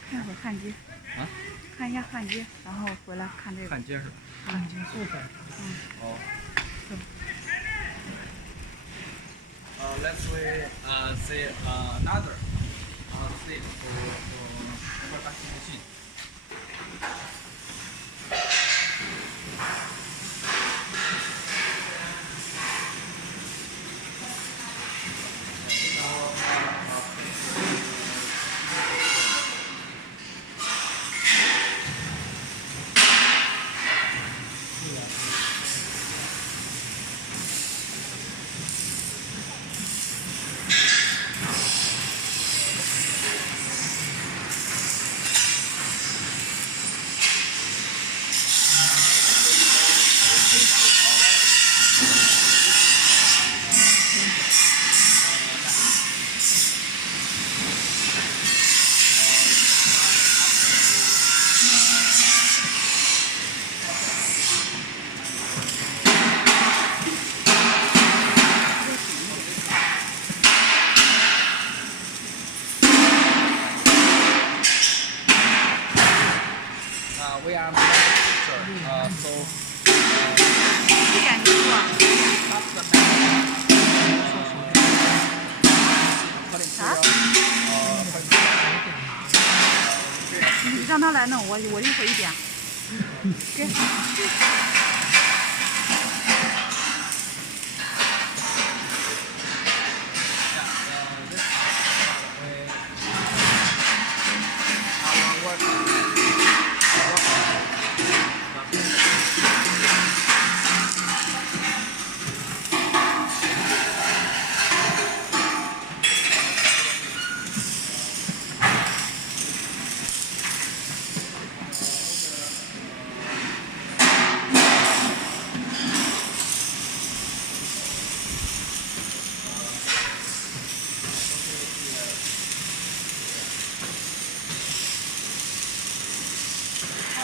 看会儿焊接。啊？看一下焊接，然后回来看这个。焊接是吧？焊接后边。哦。Let's see another thing for production machine. we are manufacturer. So 一点就做。 after manufacturing, according to 啥？ 你让他来弄，我一会儿一点。给。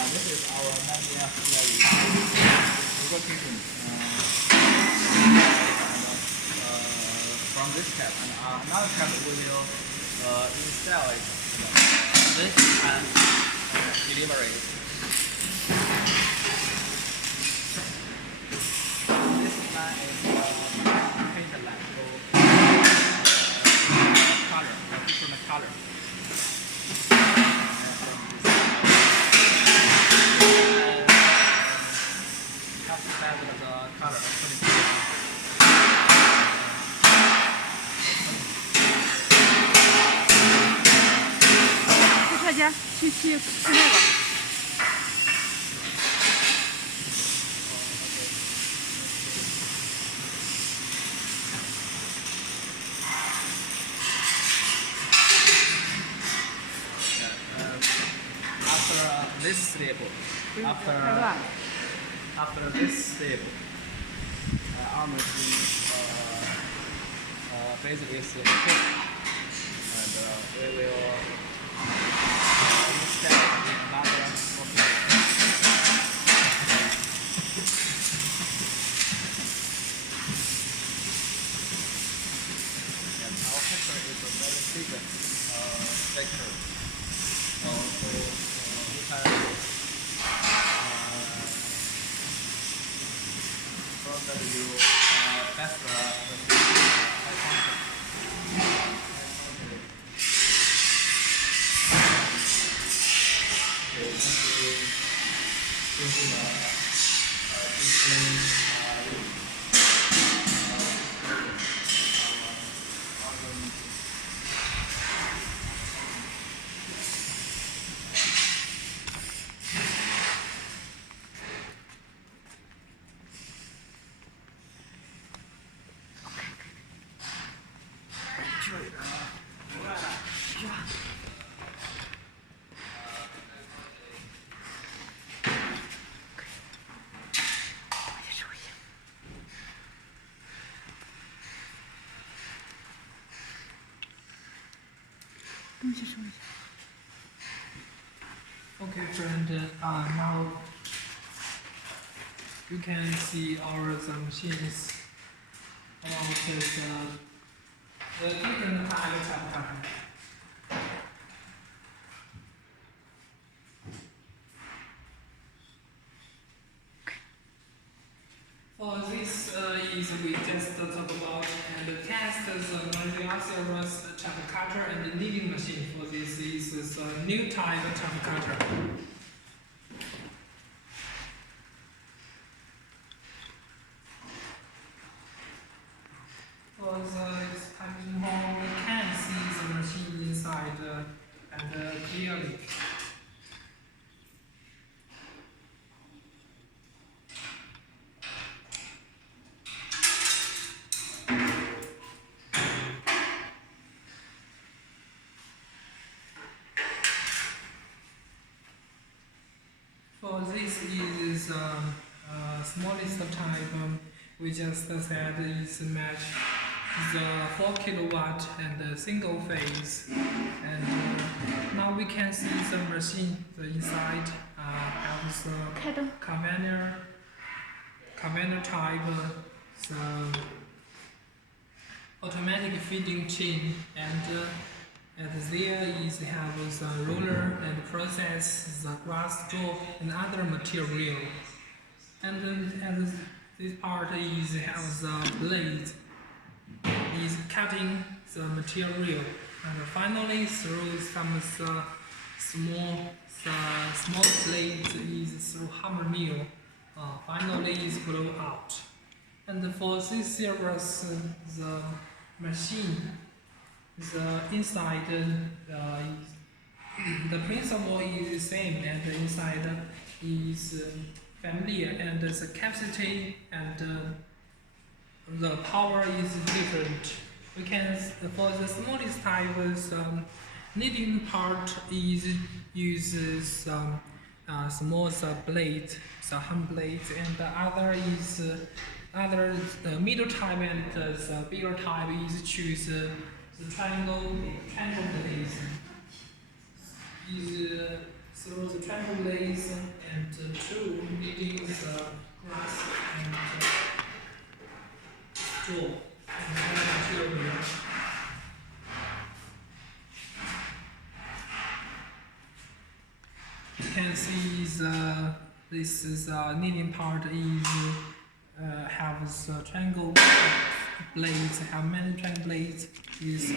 This is our manufacturing working from this cap, and another cap we will install it. This and deliver it. This line is paint line, so color, different color. The color. 去车间，去那个。 After this step, 太乱 after this step, our machine basically is full, and we will install another working. And our factory is a very big factory. So we can process you best high quantity. Okay, thank you. This is Okay, friend. Now you can see our machines. It is the different type of cutter. For this we just talk about and test the multi-axis chaff cutter and the kneading machine. For this is a new type of chaff cutter. For this packaging hall, we can see the machine inside and clearly. For this is smallest type. We just said is match the 4 kilowatt and single phase. And now we can see the machine. The inside has the conveyor type, the automatic feeding chain, and And there is have the roller and process the grass, straw, and other material. And then and this part is have the blade is cutting the material. And finally through some small blades is through hammer mill. Finally is blow out. And for this service, the machine, the inside, the principle is the same, and the inside is familiar, and the capacity and the power is different. We can, for the smallest type, kneading part is uses small blade, the hand blades, and the other is the middle type, and the bigger type is choose the triangle blades. Is through the triangle blades and two kneading the grass and straw and material. You can see this is kneading part is have the triangle blades, have many triangle blades, is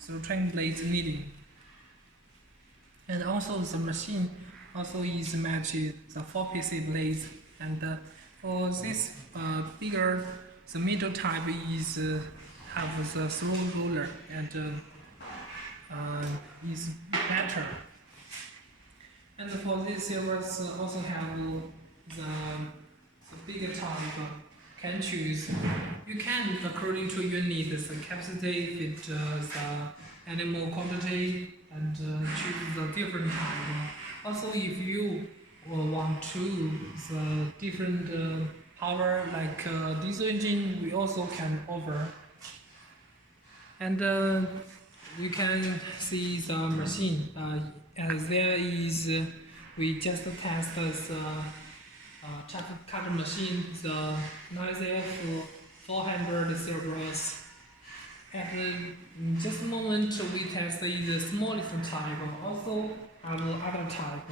through triangle blades kneading. And also the machine also is matched the 4-piece blades, and for this bigger, the middle type is have the throw roller and is better. And for this service also have the bigger type can choose. You can according to your needs, the capacity, fit the animal quantity, and choose the different type. Also, if you want to the different power like diesel engine, we also can offer. And we can see the machine. As there is, we just test the chaff cutter machine, the noisy for 400 cereals. At just a moment, we test the smallest type, also have other type.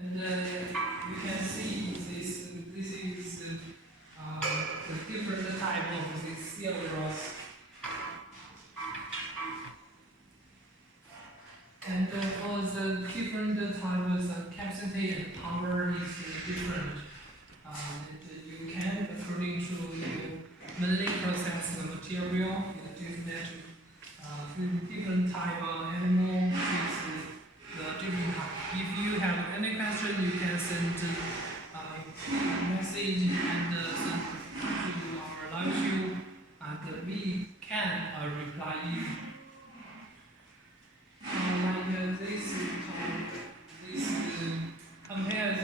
And you can see this is the different type of these cereals. And for the different types of capacity and power is different. You can, according to you, mainly process the material in different type of animal with the different type. If you have any question, you can send a message and send to our live show, and we can reply you. Like this compared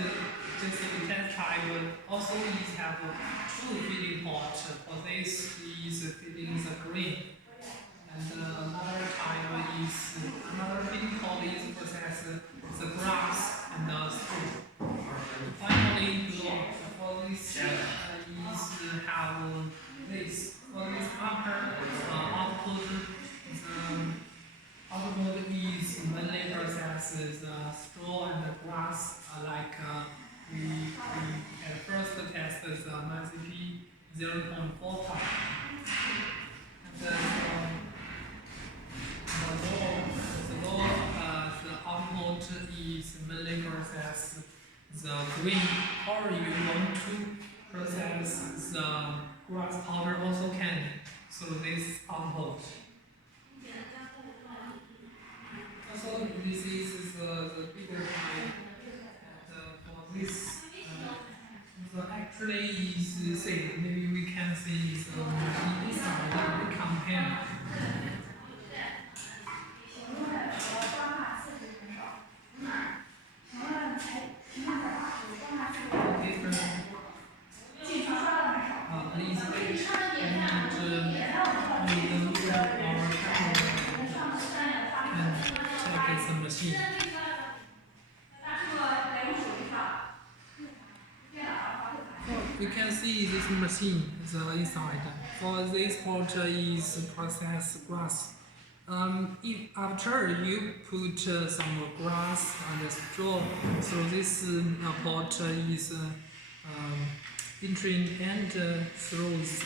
just the test type, also is have two feeding pot. For this is feeding the grain, and another type is another feeding pot is process the grass and the straw. Finally, for this is have this for this output. Output is mainly processes straw and grass, like we at first tested the MCP 0.4 type. And the output is mainly process the grain, or you want to process the grass powder also can. So this output. Also, this is the bigger type, and for this, actually is the same. Maybe we can see the inside we compare. Please wait and you can see this machine inside. For this part is process grass. If after you put some grass and straw, so this pot is entering and throws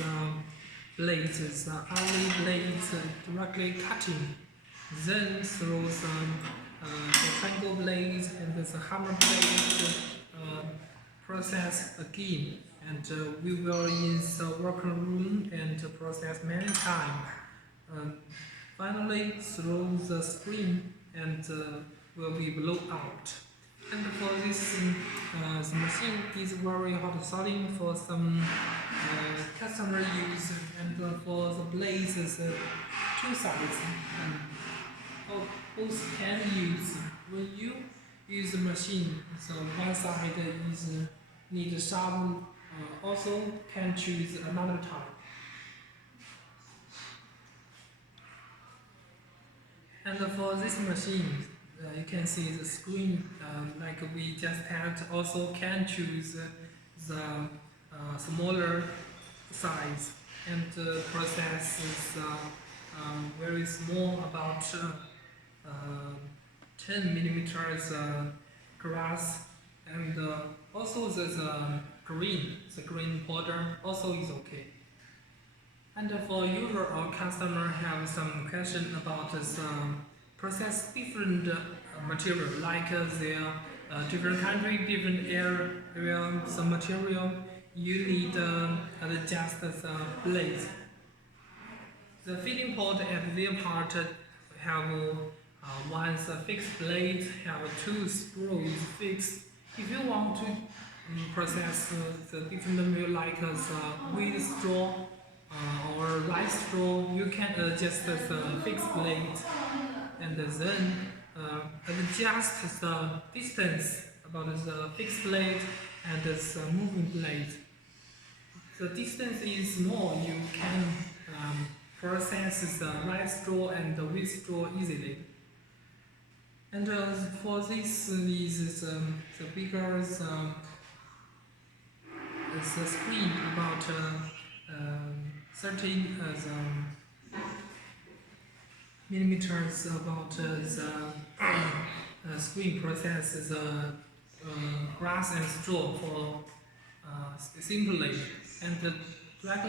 blades, early blades directly cutting, then through some the triangle blades and the hammer blades process again, and we will in the worker room and process many times. Finally, through the screen and will be blow out. And for this, the machine is very hot sorting for some customer use, and for the blades, two sides. Both can use. When you use the machine, so one side is need sharpen, also can choose another type. And for this machine, you can see the screen like we just had, also can choose the smaller size, and process is very small, about 10 millimeters grass, and also the green powder also is okay. And for user or customer have some question about this process different material, like their different country, different area, some material you need adjust the blades. The feeding pot at their part have one fixed blade, have two screws fixed. If you want to process the different material like wheat straw or rice straw, you can adjust the fixed blade and then adjust the distance about the fixed blade and the moving blade. The distance is small, you can process the rice straw and the wheat straw easily. And for this is the bigger the screen, about 13 millimeters, about the screen process the grass and straw for simply, and directly